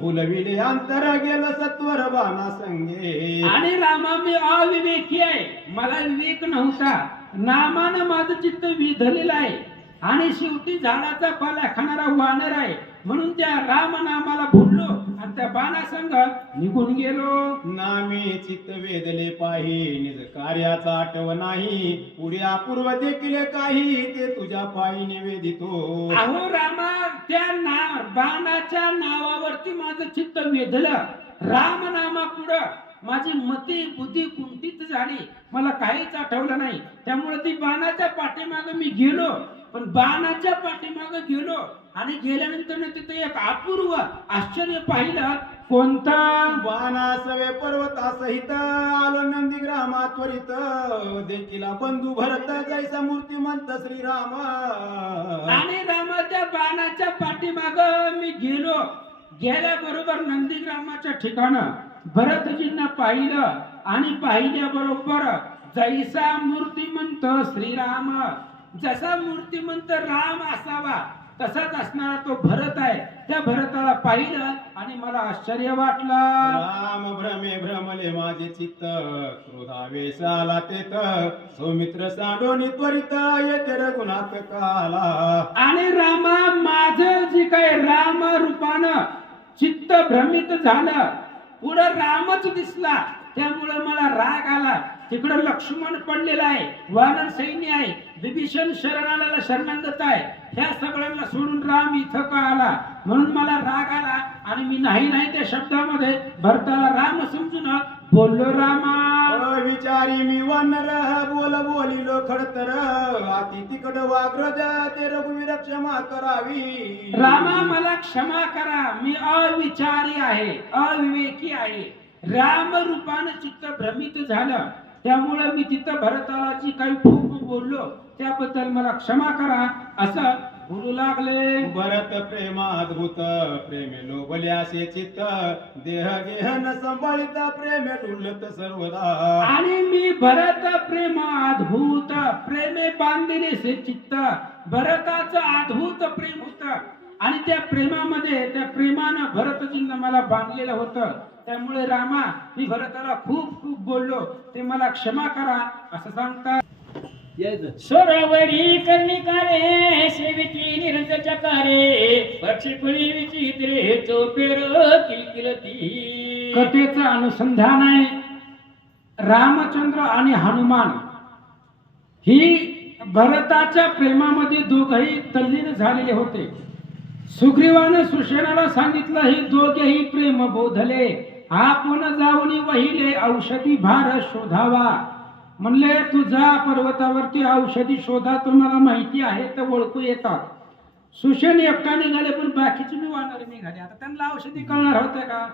भुलविले अंतर गेलं सत्वर बाणा संगे. आणि रामा मी अविवेकी आहे, मला विवेक नव्हता, नामानं माझं चित्त विधलेलं आहे आणि शेवटी झाडाचा पाला खाणारा वानर आहे म्हणून त्या रामनामाला भुललो आणि त्या बाणासंग निघून गेलो. नामी चित्त वेदले पाही निज कार्याचा आठव नाही पुढे अपूर्व देखील काही ते तुझ्या पायी निवेदितो. अहो रामा त्या बाणाच्या नावावरती माझं चित्त वेधलं, रामनामा पुढं माझी मती बुद्धी कुंठित झाली, मला काहीच आठवलं नाही. त्यामुळे ती बाणाच्या पाठीमागे मी गेलो, पण बाणाच्या पाठीमागे गेलो आणि गेल्यानंतर तिथे एक अपूर्व आश्चर्य पाहिलं. कोणता? बाणासवे पर्वतासहित आलो नंदीग्रामा त्वरित, देखीला बंधू भरत जैसा मूर्तिमंत श्रीराम. आणि रामाच्या बाणाच्या पाठीमाग मी गेलो. गेल्याबरोबर नंदीग्रामाच्या ठिकाणं भरतजींना पाहिलं आणि पाहिल्याबरोबर जैसा मूर्तिमंत श्रीराम, जसा मूर्तिमंत राम असावा तसाच असणारा तो भरत आहे. त्या भरताला पाहिलं आणि मला आश्चर्य वाटलं. राम भ्रमे भ्रमले माझे चित्त, क्रोधावेश आला तेत, सौमित्र सांडोनी त्वरित येते रघुनाथ काला. आणि रामा माझं जे काय राम रूपानं चित्त भ्रमित झालं, पुढं रामच दिसला. त्यामुळे मला राग आला. तिकडं लक्ष्मण पडलेला आहे, वानर सैन्य आहे, विभीषण शरणाला शरणागत आहे. ह्या सगळ्यांना सोडून राम इथं का आला? म्हणून मला राग आला आणि मी नाही त्या शब्दामध्ये भरताला राम समजून बोललो. रामा विचारी मी वानर बोलिलो खडतर, अति तिकड वाग्रज ते रघुवीर क्षमा करावी. रामा मला क्षमा करा, मी अविचारी आहे, अविवेकी आहे. राम रूपानं चित्त भ्रमित झालं, त्यामुळे मी तिथं भरताला जी काही खूप बोललो त्याबद्दल मला क्षमा करा असं बोलू लागले. भरत प्रेमाद्भुत प्रेमे लोभल्यासे चित्त, देह गेह न संभाळिता प्रेमे डुलत सर्वदा. आणि मी भरत प्रेम अद्भुत प्रेमे बांधलेले से चित्त, भरताचं अद्भुत प्रेम होतं आणि त्या प्रेमामध्ये त्या प्रेमानं भरतजींना मला बांधलेलं होतं. त्यामुळे रामा मी भरताला खूप बोललो, ते मला क्षमा करा असं सांगतात. सोरावरी कर्णिकारे सेविती निरंतर चकारे, पक्षीफळी विचित्रे चोपेर किलकिलती. कथेचं अनुसंधान आहे. रामचंद्र आणि हनुमान ही भरताच्या प्रेमामध्ये दोघही तल्लीन झालेले होते. सुग्रीवाने सुषेणाला सांगितलं, हे दोघेही प्रेम बोधले, आपण जाऊन वहिले औषधी भार शोधावा. म्हणले तू जा पर्वतावरती औषधी शोधा, तुम्हाला माहिती आहे तर ओळखू येतात. सुषेण एकटा निघाले पण बाकीचे मी वानर निघाले. आता त्यांना औषधी कळणार होते का?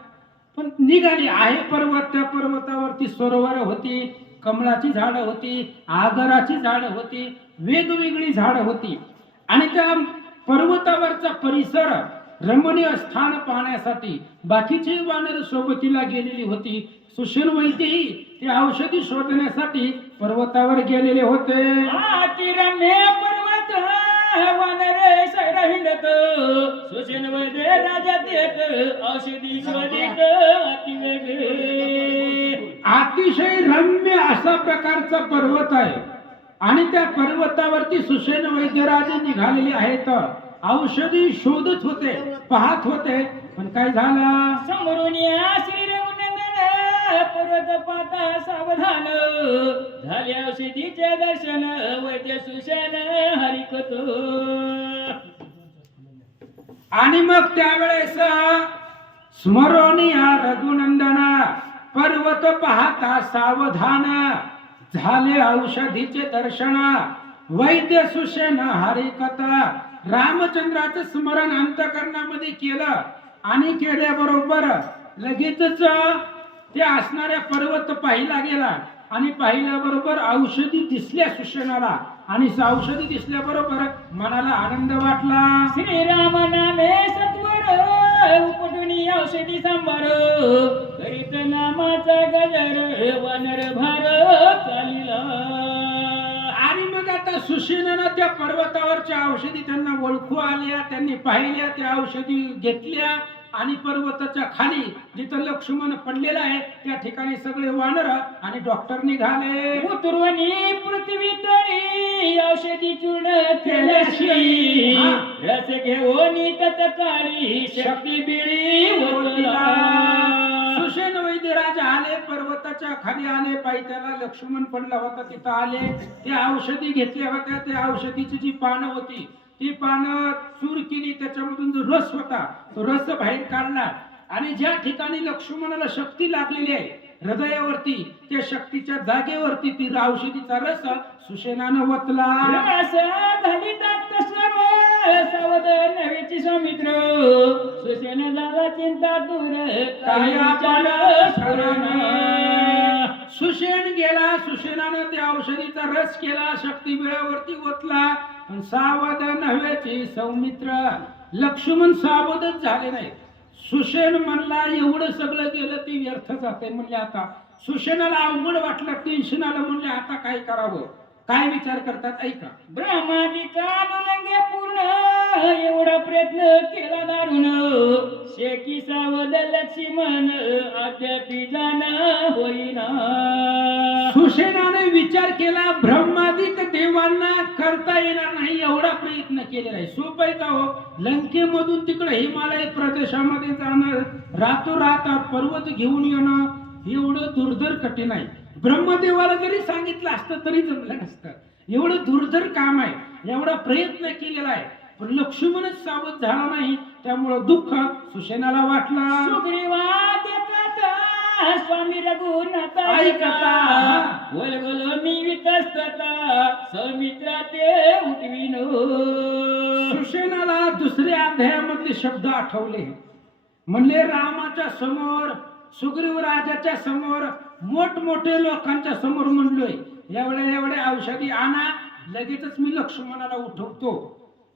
पण निघाली. आहे पर्वत, त्या पर्वतावरती सरोवर होती, कमळाची झाडं होती, आगराची झाडं होती, वेगवेगळी झाडं होती. आणि त्या पर्वतावरचा परिसर रमणीय स्थान पाहण्यासाठी बाकीची वानर सोबतीला गेलेली होती. सुषेण वैद्यही ते औषधी शोधण्यासाठी पर्वतावर गेलेले होते. अतिरम्य पर्वत वानरे सैर हिंडत, सुषेण वैद्य राजा देत औषधी शोधित अतिवेग. अतिशय रम्य अशा प्रकारचा पर्वत आहे आणि त्या पर्वतावरती सुषेण वैद्यराजे निघालेले आहेत. औषधी शोधत होते, पाहत होते. पण काय झालं? समोरून या श्री रघुनंदन पर्वत पाता सावधान, झाले औषधीचे दर्शन वैद्य सुषेण हरिकतो. आणि मग त्यावेळेस स्मरणीय रघुनंदन पर्वत पाहता सावधान, झाले औषधीचे दर्शन वैद्य सुषेण हरिकथा. रामचंद्राचं स्मरण अंतकरणामध्ये केलं आणि केल्याबरोबर लगेचच ते असणाऱ्या पर्वत पाहिला गेला आणि पाहिल्याबरोबर औषधी दिसल्या सुषेणाला आणि औषधी दिसल्याबरोबर मनाला आनंद वाटला. श्रीराम नामे सत्वर उपटून औषधी सांबार, करीत नामाचा गजर वानर भार चालिला. आणि मग आता सुषेणानं त्या पर्वतावरच्या औषधी त्यांना ओळखू आल्या, त्यांनी पाहिल्या, त्या औषधी घेतल्या आणि पर्वताच्या खाली जिथं लक्ष्मण पडलेला आहे त्या ठिकाणी सगळे वानर आणि डॉक्टर निघाले. उतरवणी पृथ्वी तळी औषधी चूर्ण केल्याशी, रस घेऊन तत्काळी शक्ती बिळी ओढला. सुषेण वैद्यराज आले, पर्वताच्या खाली आले, पायथ्याला लक्ष्मण पडला होता तिथं आले. त्या औषधी घेतल्या होत्या, त्या औषधीची जी पानं होती ती पानं चूर केली, त्याच्यामधून जो रस होता तो रस बाहेर काढला आणि ज्या ठिकाणी लक्ष्मणाला शक्ती लागलेली आहे, हृदयावरती त्या शक्तीच्या जागेवरती ती औषधीचा रस सुषेणानं वतला. रस घालितात सर्व सावध नव्हेची सौमित्र सुसेन झाला चिंता दूर काय आपण शरण. सुषेण गेला, सुषेणानं त्या औषधीचा रस केला, शक्ती बिळावरती ओतला. पण सावध नव्हेची सौमित्र लक्ष्मण सावधच झाले नाही. सुषेण म्हणला एवढं सगळं गेलं ती व्यर्थ जाते म्हणले. आता सुषेणाला अवघड वाटलं, टेन्शन आलं म्हणले आता काय करावं. काय विचार करतात ऐका. ब्रह्मादिकानुलंघ्य पूर्ण एवढा प्रयत्न केला दारुण शेकी सावध लक्ष्मण अद्यापि जाण होईना. सुषेणाने विचार केला ब्रह्मादिक देवांना करता येणार नाही एवढा प्रयत्न केलेला आहे. सोपं आहे का हो? लंकेमधून तिकडे हिमालय प्रदेशामध्ये जाणं, रातोरात पर्वत घेऊन येणं एवढं दुर्धर कठीण आहे. ब्रह्मदेवाला जरी सांगितलं असतं तरी जमलं नसतं. एवढं दुर्धर काम आहे, एवढा प्रयत्न केलेला आहे. पण लक्ष्मणच सावध झाला नाही, त्यामुळं दुःख सुषेणाला वाटला. सुग्रीवाद कथा स्वामी रघुनाथ ऐकता बोल बोल मी वितस्तता सौमित्रा ते उठविनो. सुषेणाला दुसऱ्या अध्यायामधले शब्द आठवले. म्हणले रामाच्या समोर, सुग्रीव राजाच्या समोर, मोठमोठे लोकांच्या समोर म्हणलोय एवढ्या औषधी आणा, लगेचच मी लक्ष्मणाला उठवतो.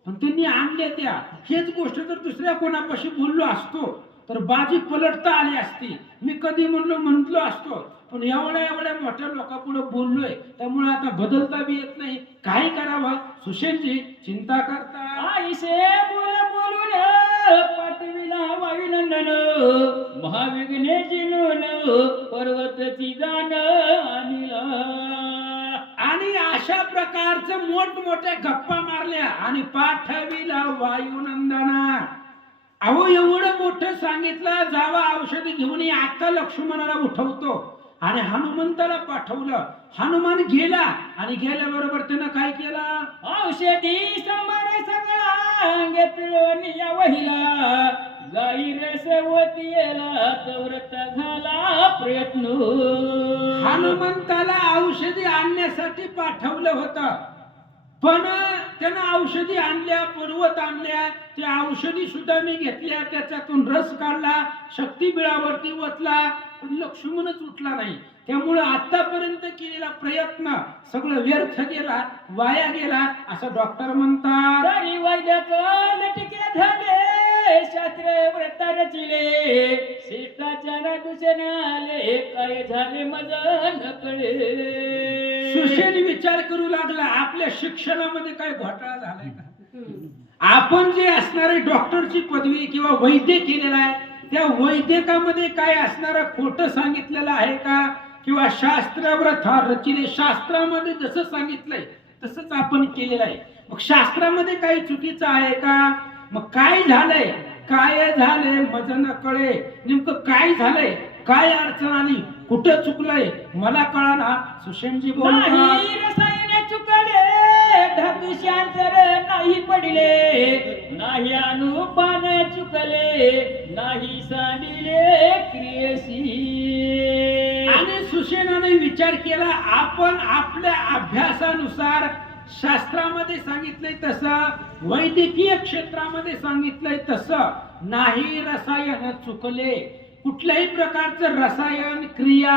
पण त्यांनी आणले त्या. हेच गोष्ट जर दुसऱ्या कोणापाशी बोललो असतो तर बाजी पलटता आली असती. मी कधी म्हटलो असतो, पण एवढ्या मोठ्या लोकांपुढे बोललोय, त्यामुळे आता बदलता बी येत नाही. काय करावं? सुषेणची चिंता करता आईसे बोल बोलून पाठविला वायुनंदन महाविघ्ने जिनून पर्वतची जाण आणिला. आणि अशा प्रकारचं मोठमोठ्या गप्पा मारल्या आणि पाठविला वायुनंदना. अहो एवढं मोठं सांगितलं जावा औषधी घेऊन ये, आता लक्ष्मणाला उठवतो. आणि हनुमंताला पाठवलं. हनुमान गेला आणि गेल्याबरोबर त्यानं काय केलं? औषधी संभार सगळा अंगे पिळून या वहिला गाई रसवतीला तव्रत झाला प्रयत्न. हनुमंताला औषधी आणण्यासाठी पाठवलं होतं, पण त्यानं औषधी आणल्या, पर्वत आणल्या. त्या औषधी सुद्धा मी घेतल्या, त्याच्यातून रस काढला, शक्ती बिळावरती वतला, पण लक्ष्मणच उठला नाही. त्यामुळे आतापर्यंत केलेला प्रयत्न सगळं व्यर्थ गेला, वाया गेला असं डॉक्टर म्हणतात. तरी वैद्यक लटके झाले शास्त्र व्रत रचिले शिष्टाचार दूषण आले काय झाले मज न कळे. सुषेण विचार करू लागला आपल्या शिक्षणामध्ये काय घोटाळा झालाय का? आपण जे असणारे डॉक्टरची पदवी किंवा वैद्य केलेला आहे, त्या वैद्यकामध्ये काय असणारं खोटं सांगितलेलं आहे का? किंवा शास्त्राव्रत रचिले, शास्त्रामध्ये जसं सांगितलंय तसंच आपण केलेलं आहे. मग शास्त्रामध्ये काही चुकीचं आहे का? मग काय झालंय? काय झालंय मज न कळे. नेमकं काय झालंय? काय अडचण आली? कुठं चुकलंय? मला कळाना. सुषेणजी बोलतात. नाही रसायने चुकले धातुशांतर नाही पडले नाही अनुपान चुकले नाही सांडिले क्रियेशी. आणि सुषेणाने विचार केला आपण आपल्या अभ्यासानुसार शास्त्रामध्ये सांगितलंय तसं, वैद्यकीय क्षेत्रामध्ये सांगितलंय तसं नाही रसायन चुकले. कुठल्याही प्रकारचं रसायन क्रिया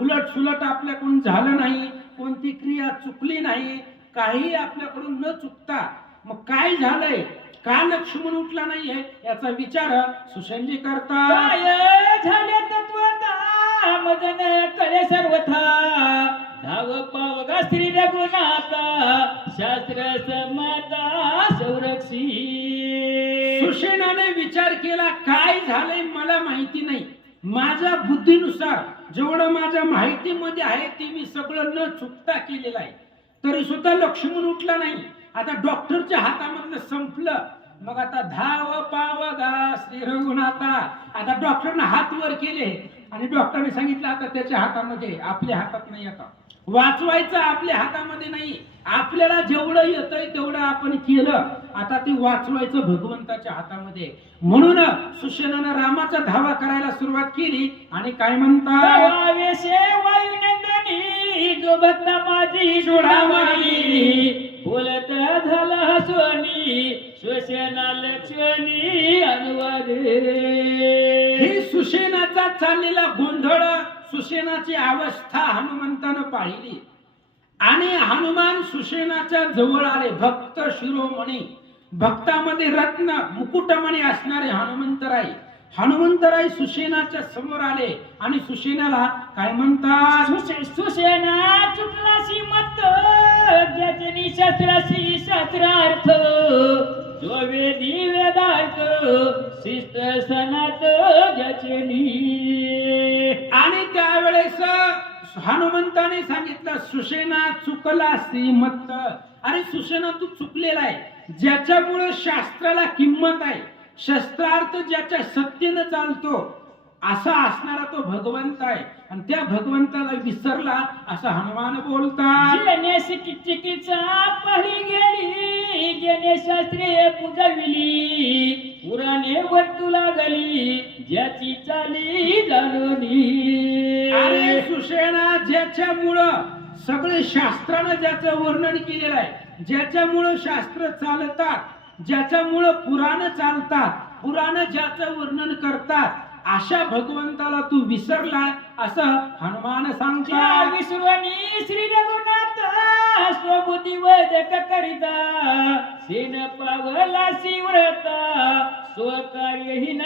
उलट सुलट आपल्याकडून झालं नाही, कोणती क्रिया चुकली नाही, काही आपल्याकडून न चुकता. मग काय झालंय? का लक्ष्मण उठला नाहीये याचा विचार सुषेणजी करतात. काय झाले तत्वता मदन कळे सर्वथा धाव पावगा श्री रघुनाथा शास्त्र समाता संरक्षी. सुषेणाने विचार केला काय झालंय मला माहिती नाही, माझ्या बुद्धीनुसार जेवढं माझ्या माहितीमध्ये आहे ते मी सगळं न चुकता केलेलं आहे. तरी सुद्धा लक्ष्मण उठला नाही. आता डॉक्टरच्या हातामधलं संपलं. मग आता धाव पावगा श्री रघुनाथा. आता डॉक्टरने हात वर केले आणि डॉक्टरने सांगितलं आता त्याच्या हातामध्ये, आपल्या हातात नाही. आता वाचवायचं आपल्या हातामध्ये नाही. आपल्याला जेवढं येतंय तेवढं आपण केलं आता ती वाचवायचं भगवंताच्या हातामध्ये. म्हणून सुषेणानं रामाचा धावा करायला सुरुवात केली आणि काय म्हणतात, वावेशे वायुनंदनी जो भक्त माझी चुडामणी बोलत झाला हसवणी श्वसना लक्ष्मणी अनुवादे. ही सुषेणाचा चाललेला गोंधळ, सुषेणाची अवस्था हनुमंतानं पाहिली आणि हनुमान सुषेणाच्या जवळ आले. भक्त शिरोमणी, भक्तामध्ये रत्न मुकुटमणी असणारे हनुमंतराय सुषेणाच्या समोर आले आणि सुषेणाला काय म्हणतात, सुषेना चुकलासी मत ज्याचे शास्त्राशी शास्त्रार्थ जो वेदी वेदार्थ शिस्त सनात ज्याचे आणि त्यावेळेस हनुमंताने सांगितलं, सुषेना चुकलासी मत. अरे सुषेना तू चुकलेला आहे, ज्याच्यामुळे शास्त्राला किंमत आहे, शस्त्रार्थ ज्याच्या सत्तेनं चालतो असा असणारा तो भगवंत आहे आणि त्या भगवंताला विसरला असं हनुमान बोलतात. चिकित्सा पाही गेली ज्याने शास्त्रीय पूजविली पुराणे वर्तू लागली ज्याची चाली जाणली. अरे सुषेणा, ज्याच्यामुळं सगळे शास्त्रानं ज्याचं वर्णन केलेलं आहे, ज्याच्यामुळं शास्त्र चालतात, ज्याच्यामुळं पुराण चालतात, पुराण ज्याचं वर्णन करतात, अशा भगवंताला तू विसरला असं हनुमान सांगतात. विसर्वणी श्री रघुनाथ स्वबुद्धी वदक करिता सेन पावला शिव्रता स्वकार्यहीन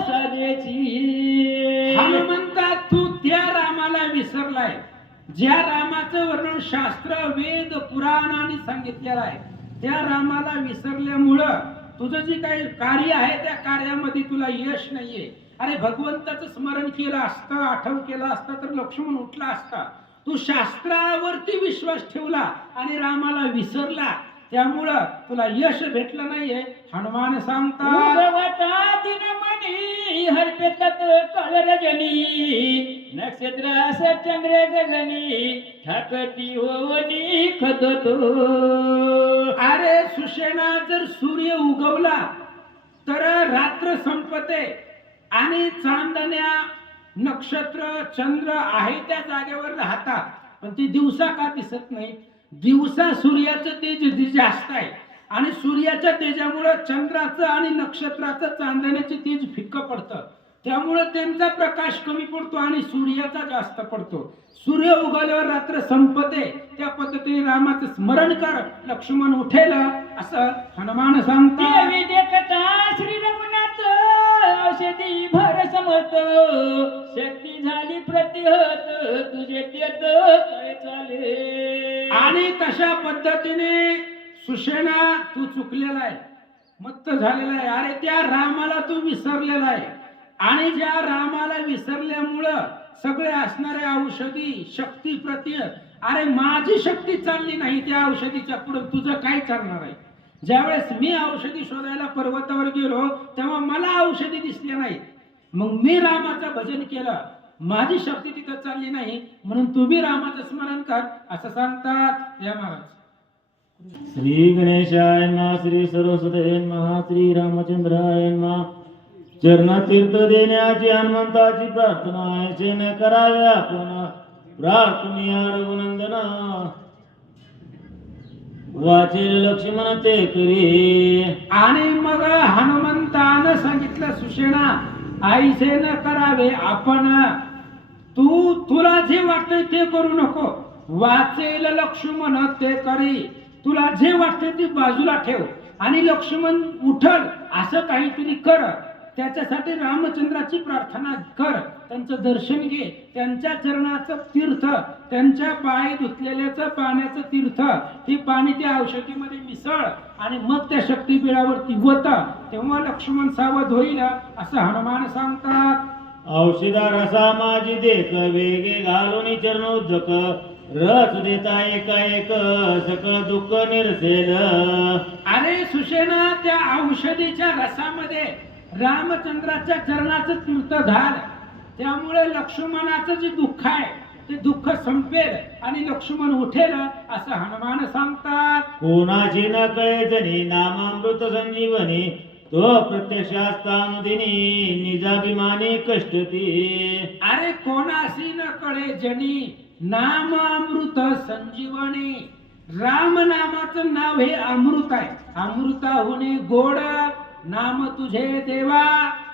साधेची. हनुमंता, तू त्या रामाला विसरलाय ज्या रामाचं वर्णन शास्त्र वेद पुराणाने सांगितलेलं आहे. त्या रामाला विसरल्यामुळं तुझं जे काही कार्य आहे त्या कार्यामध्ये तुला यश नाहीये. अरे भगवंताचं स्मरण केलं असतं, आठवण केलं असतं तर लक्ष्मण उठला असता. तू शास्त्रावरती विश्वास ठेवला आणि रामाला विसरला, त्यामुळं तुला यश भेटलं नाहीये. हनुमान सांगतात, दिनमणी हरपेतात काळ रजनी नक्षत्र चंद्र गगनी ठाकती होवनी खदतो. अरे सुषेणा, जर सूर्य उगवला तर रात्र संपते आणि चांदण्या नक्षत्र चंद्र आहे त्या जागेवर राहतात, पण ती दिवसा का दिसत नाही? दिवसा सूर्याचं तेज जास्त आहे आणि सूर्याच्या तेजामुळे चंद्राचं आणि नक्षत्राचं चांदण्याचे तेज फिक्क पडतं, त्यामुळे त्यांचा प्रकाश कमी पडतो आणि सूर्याचा जास्त पडतो. सूर्य उगवल्यावर रात्र संपते. त्या पद्धतीने रामाचं स्मरण कर, लक्ष्मण उठेल असं हनुमान सांगतात. देवी देखता श्री रघुनाथ औषधी भर समत शक्ती झाली प्रतिहत तुझे देत काय चाले. आणि तशा पद्धतीने सुषेणा तू चुकलेला आहे, मत्त झालेला आहे. अरे त्या रामाला तू विसरलेला आहे आणि ज्या रामाला विसरल्यामुळं सगळे असणारे औषधी शक्ती प्रति, अरे माझी शक्ती चालली नाही त्या औषधीच्या पुढे, तुझं काय चालणार आहे? ज्यावेळेस मी औषधी शोधायला पर्वतावर गेलो तेव्हा मला औषधी दिसल्या नाही, मग मी रामाचं भजन केलं, माझी शक्ती तिथं चालली नाही, म्हणून तुम्ही रामाचं स्मरण कर असं सांगतात. या महाराज. श्री गणेशाय नमः श्री सरस्वती नमः श्री रामचंद्राय नमः. चरणतीर्थ देण्याची हनुमंताची प्रार्थना आहे करावे आपण प्रार्थनीय रघुनंदना वाचेल लक्ष्मण ते करी. आणि मग हनुमंतानं सांगितलं, सुषेणा आईसे न करावे आपण, तुला जे वाटतंय ते करू नको, वाचेल लक्ष्मण ते करी. तुला जे वाटतंय ते बाजूला ठेव आणि लक्ष्मण उठल असं काहीतरी कर. त्याच्यासाठी रामचंद्राची प्रार्थना कर, त्यांचं दर्शन घे, त्यांच्या चरणाचं तीर्थ, त्यांच्या पाय धुतलेल्याचं पाण्याचं तीर्थ, ते पाणी त्या औषधीमध्ये मिसळ आणि मग त्या शक्तीपीठावरती होत, तेव्हा लक्ष्मण सावध होईल असं हनुमान सांगतात. औषधा रसा माझी देख वेगे घालून चरण उद्दक रस देता एका एक सकळ दुःख निरसेल. अरे सुषेणा, त्या औषधीच्या रसामध्ये रामचंद्राच्या चरणाचं तीर्थ झालं, त्यामुळे लक्ष्मणाचं जे दुःख आहे ते दुःख संपेल आणि लक्ष्मण उठेल असं हनुमान सांगतात. कोणाची न कळे जनी नामामृत संजीवनी तो प्रत्यक्ष असतानुदिनी निजाभिमानी कष्ट ती. अरे कोणासी न कळे जनी नाम अमृत संजीवनी. राम नामाचं नाव हे अमृत आहे. अमृताहुनी गोड नाम तुझे देवा.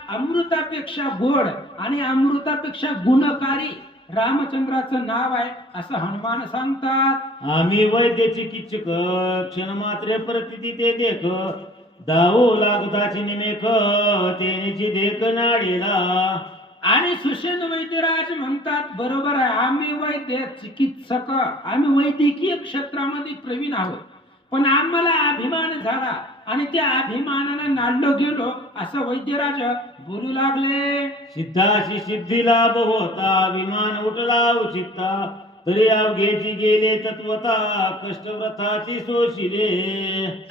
अमृतापेक्षा गोड आणि अमृतापेक्षा गुणकारी रामचंद्राचं नाव आहे असं हनुमान सांगतात. आम्ही वैद्य चिकित्सक क्षण मात्र प्रतिती ते देख दावो लागताची निमेख तेनेची देख नाडीला. आणि सुषेण वैद्यराज म्हणतात बरोबर आहे, आम्ही वैद्य चिकित्सक आम्ही वैद्यकीय क्षेत्रामध्ये प्रवीण आहोत, पण आम्हाला अभिमान झाला आणि त्या अभिमानाने नाडलो गेलो असं वैद्यराज बोलू लागले. सिद्धाशी सिद्धी लाभ होता विमान उठला उचिता तरी अवघेची गेले तत्वता कष्टव्रताची सोशिले.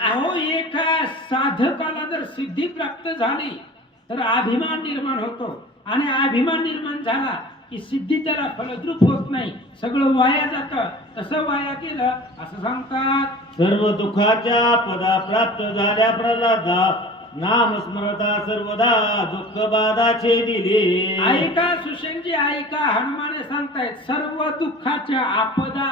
अहो एका साधकाला जर सिद्धी प्राप्त झाली तर अभिमान निर्माण होतो आणि अभिमान निर्माण झाला की सिद्धी त्याला फलद्रूप होत नाही, सगळं वाया जातं. तसं वाया केलं असं सांगतात. सर्व दुःखाच्या पदा प्राप्त झाल्या प्रल्हादा नाम स्मरता सर्वदा दुःख बाधाचे दिले. ऐका सुषेणजी ऐका, हनुमान सांगतायत सर्व दुःखाच्या आपदा,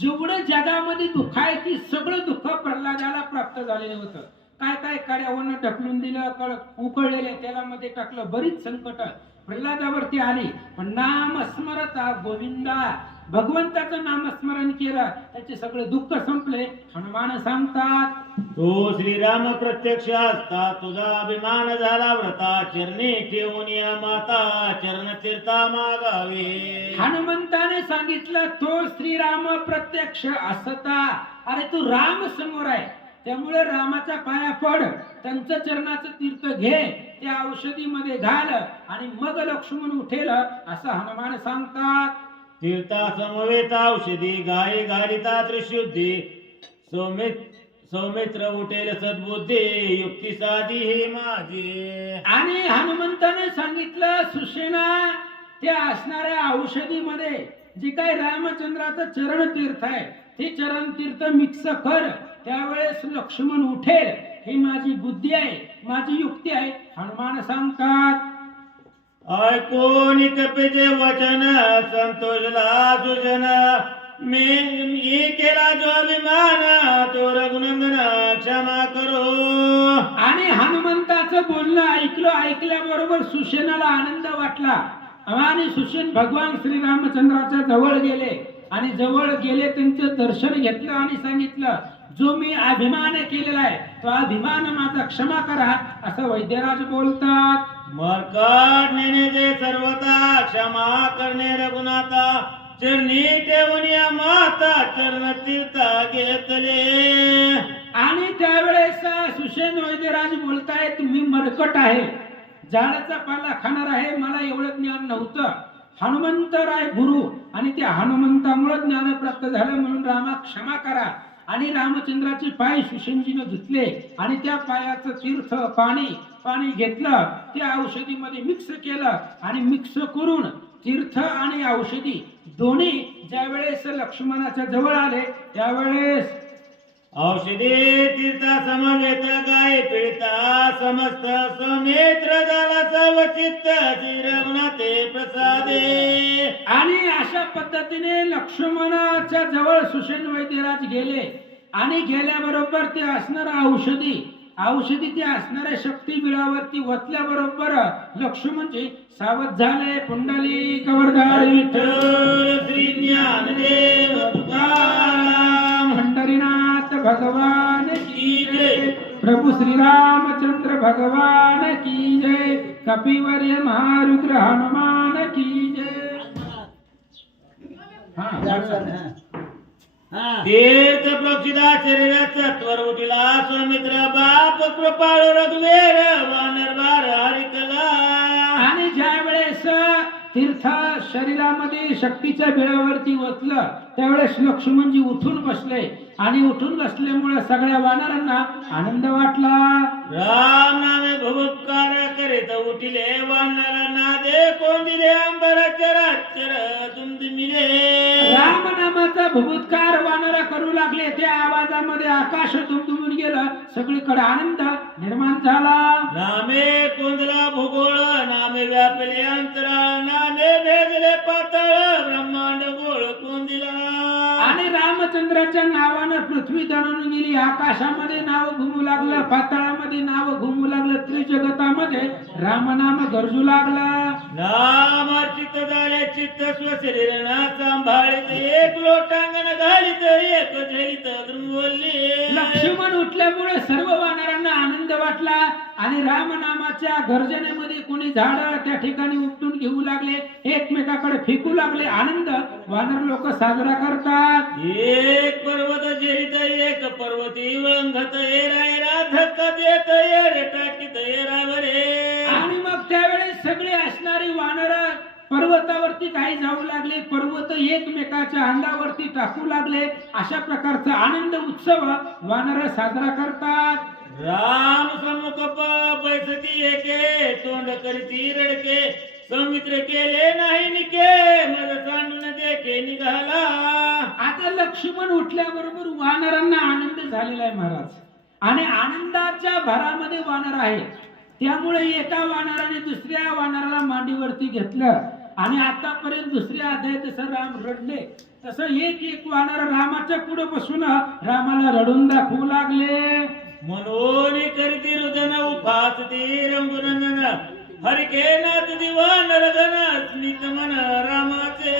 जेवढं जगामध्ये दुःख आहे ती सगळं दुःख प्रल्हादाला प्राप्त झालेलं होतं. काय काय कड्यावरनं ढकलून दिलं, उकळलेले तेलामध्ये टाकलं, बरीच संकट प्रल्हादावरती आली, पण नाम स्मरता गोविंदा भगवंताचं नामस्मरण केलं त्याचे सगळे दुःख संपले. हनुमान सांगतात तो श्रीराम प्रत्यक्ष असता तुझा अभिमान झाला व्रता चरणी ठेवून या माता चरण तीर्था मागावे. हनुमंताने सांगितलं तो श्रीराम प्रत्यक्ष असता. अरे तू राम समोर आहे त्यामुळे रामाच्या पाया पड, त्यांचं चरणाचं तीर्थ घे, त्या औषधीमध्ये घाल आणि मग लक्ष्मण उठेल असं हनुमान सांगतात. तीर्था समवेत औषधी गायी घालिता त्रिशुद्धी सौमित्र उठेल सद्बुद्धी युक्ती साधी हे माझे. आणि हनुमंताने सांगितलं सुषेणा त्या असणाऱ्या औषधीमध्ये जे काही रामचंद्राचं चरण तीर्थ आहे ते चरण तीर्थ मिक्स कर, त्यावेळेस लक्ष्मण उठेल, ही माझी बुद्धी आहे, माझी युक्ती आहे. हनुमान सांगतात ऐकून कपीचे वचन संतोषला सुजन मी केला जो अभिमान तो रघुनंदन क्षमा करो. आणि हनुमंताचं बोलणं ऐकल्याबरोबर सुषेणाला आनंद वाटला आणि सुषेण भगवान श्रीरामचंद्राच्या जवळ गेले आणि जवळ गेले त्यांचं दर्शन घेतलं आणि सांगितलं जो मी अभिमान केलेला आहे तो अभिमान माझा क्षमा करा असं वैद्यराज बोलतात. मरकट नेणे जे सर्वता क्षमा करणे रघुनाथा चरणी ठेवून या माता चरण तीर्था घेतले. आणि त्यावेळेस सुषेण वैद्यराज बोलतायत मी मरकट आहे, झाडाचा पाला खाणार आहे, मला एवढं ज्ञान नव्हतं. हनुमंतराय गुरु आणि त्या हनुमंतामुळे ज्ञान प्राप्त झालं म्हणून रामा क्षमा करा. आणि रामचंद्राचे पाय सुषेणजीने धुतले आणि त्या पायाचं तीर्थ पाणी घेतलं, त्या औषधीमध्ये मिक्स केलं आणि मिक्स करून तीर्थ आणि औषधी दोन्ही ज्या वेळेस लक्ष्मणाच्या जवळ आले त्यावेळेस औषधी तीर्था समवेत गाय पिळता समस्त समेत्र झाला सवचित्त श्री रघुनाथे प्रसादे. आणि अशा पद्धतीने लक्ष्मणाच्या जवळ सुषेण वैद्यराज गेले आणि गेल्याबरोबर ते असणारा औषधी ते असणाऱ्या शक्ती बिळावरती वतल्याबरोबर लक्ष्मणजी सावध झाले. पुंडलिक वरदारी विठ्ठल श्री ज्ञानदेव तुकाराम पंढरीनाथ भगवान की जय. प्रभु श्री रामचंद्र भगवान की जय. कपिवर्य महारुद्र हनुमान की जय. तीर्थ प्रोक्षिता शरीराचा त्वर उठला स्वामित्र बाप कृपाळ रघुवीर वानर बार हरिकला. आणि ज्या वेळेस तीर्थ शरीरामध्ये शक्तीच्या बिळावरती वतलं त्यावेळेस लक्ष्मणजी उठून बसले आणि उठून बसल्यामुळे सगळ्या वानरांना आनंद वाटला. राम नामे भुपकार करीत उठिले वानरांना दे कोण दिले अंबर चराचर दुमदुमिले जय. राम नामाचा भूभूतकार वानर करू लागले. त्या आवाजामध्ये आकाश दुमदुमून गेलं. सगळीकडे आनंद निर्माण झाला. नामे कोंदला भूगोळ, नामे व्यापले अंतराळ, नामे भेदले पाताळ, ब्रह्मांड गोळ कोंदिला. आणि रामचंद्राच्या नावानं पृथ्वी दणून गेली. आकाशामध्ये नाव घुमू लागलं, पाताळामध्ये नाव घुमू लागलं, त्रिजगतामध्ये रामनाम गरजू लागलं. नाम चित्त झाले चित्त स्वशरीर ना सांभाळीत, एक लोटांगण घालीत, एक झेलीत बोलले. लक्ष्मण उठल्यामुळे सर्व वानरांना आनंद वाटला. आणि रामनामाच्या गर्जनेमध्ये कोणी झाड त्या ठिकाणी उपटून घेऊ लागले, एकमेकाकडे फेकू लागले. आनंद वानर लोक साजरा करतात. एक पर्वत झेलीत, एक पर्वती वळंघत, एरा धक्का देत, एर टाकीत एरावरे. आणि मग त्यावेळेस सगळे असणारी वानर पर्वतावरती काही जाऊ लागले. पर्वत एकमेकाच्या अंगावरती टाकू लागले. अशा प्रकारचा आनंद उत्सव वानर साजरा करतात. राम सम्मुख बैसती एके, तोंड करती रडके, सौमित्र केले नाही निके, मज सांडून देखे निघाला. आता लक्ष्मण उठल्याबरोबर वानरांना आनंद झालेला आहे महाराज. आणि आनंदाच्या भरामध्ये वानर आहे. त्यामुळे एका वानराने दुसऱ्या वानराला मांडीवरती घेतलं. आणि आतापर्यंत दुसऱ्या अध्यायात जसं राम रडले तसं एक एक वानर रामाच्या पुढे बसून रामाला रडून दाखवू लागले. म्हणून करती रुदन उपासती रंगुनंदन, हरके नाथ दिवान रगन स्मित मन रामाचे.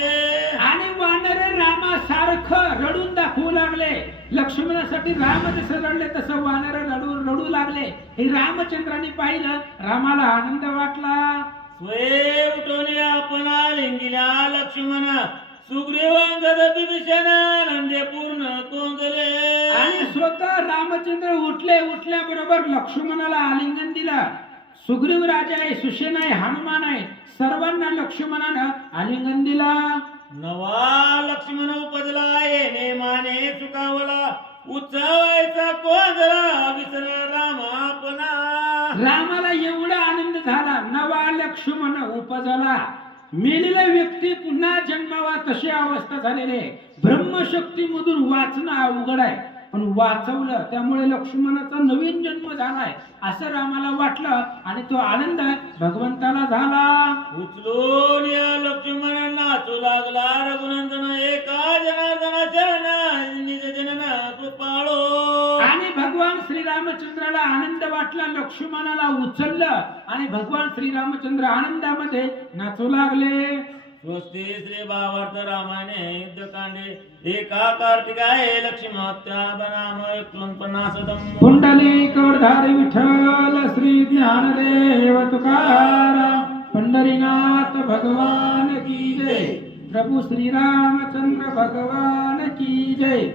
आणि वानर रामासारखं रडून दाखवू लागले. लक्ष्मणासाठी राम जसं रडले तसं वानर रडू लागले. हे रामचंद्राने पाहिलं. रामाला आनंद वाटला. स्वये उठवणे आपण लिंगिला लक्ष्मण, सुग्रीव अंगद बिभीषण नंदे पूर्ण कोंदले. आणि स्वतः रामचंद्र उठल्याबरोबर लक्ष्मणाला आलिंगन दिला. सुग्रीव राजा आहे, सुसेना आहे, हनुमान आहे, सर्वांना लक्ष्मणानं आलिंगन दिला. नवा लक्ष्मण उपजला येणे माने सुखावला, उत्सवायचा कोंदला विसर राम आपणा. रामाला एवढा आनंद झाला. नवा लक्ष्मण उपजला. मेलेला व्यक्ती पुन्हा जन्मावा तशी अवस्था झालेली आहे. ब्रह्मशक्तीमधून वाचणं अवघड आहे, पण वाचवलं त्यामुळे लक्ष्मणाचा नवीन जन्म झालाय असं रामाला वाटलं. आणि तो आनंद भगवंताला झाला. उचलून या लक्ष्मण नाचू लागला रघुनंदन, एका जनार्दना चरण निज जनन कृपाळो. आणि भगवान श्रीरामचंद्राला आनंद वाटला. लक्ष्मणाला उचललं आणि भगवान श्रीरामचंद्र आनंदामध्ये नाचू लागले. स्वस्ती श्री भावार्थ रामायणे युद्धकांडे एका कार्तिकाय लक्ष्मी हत्या बनाम 49 पुंडलिक वरधारी विठ्ठल श्री ज्ञानदेव तुकाराम पंढरीनाथ भगवान की जय. प्रभु श्री रामचंद्र भगवान की जय.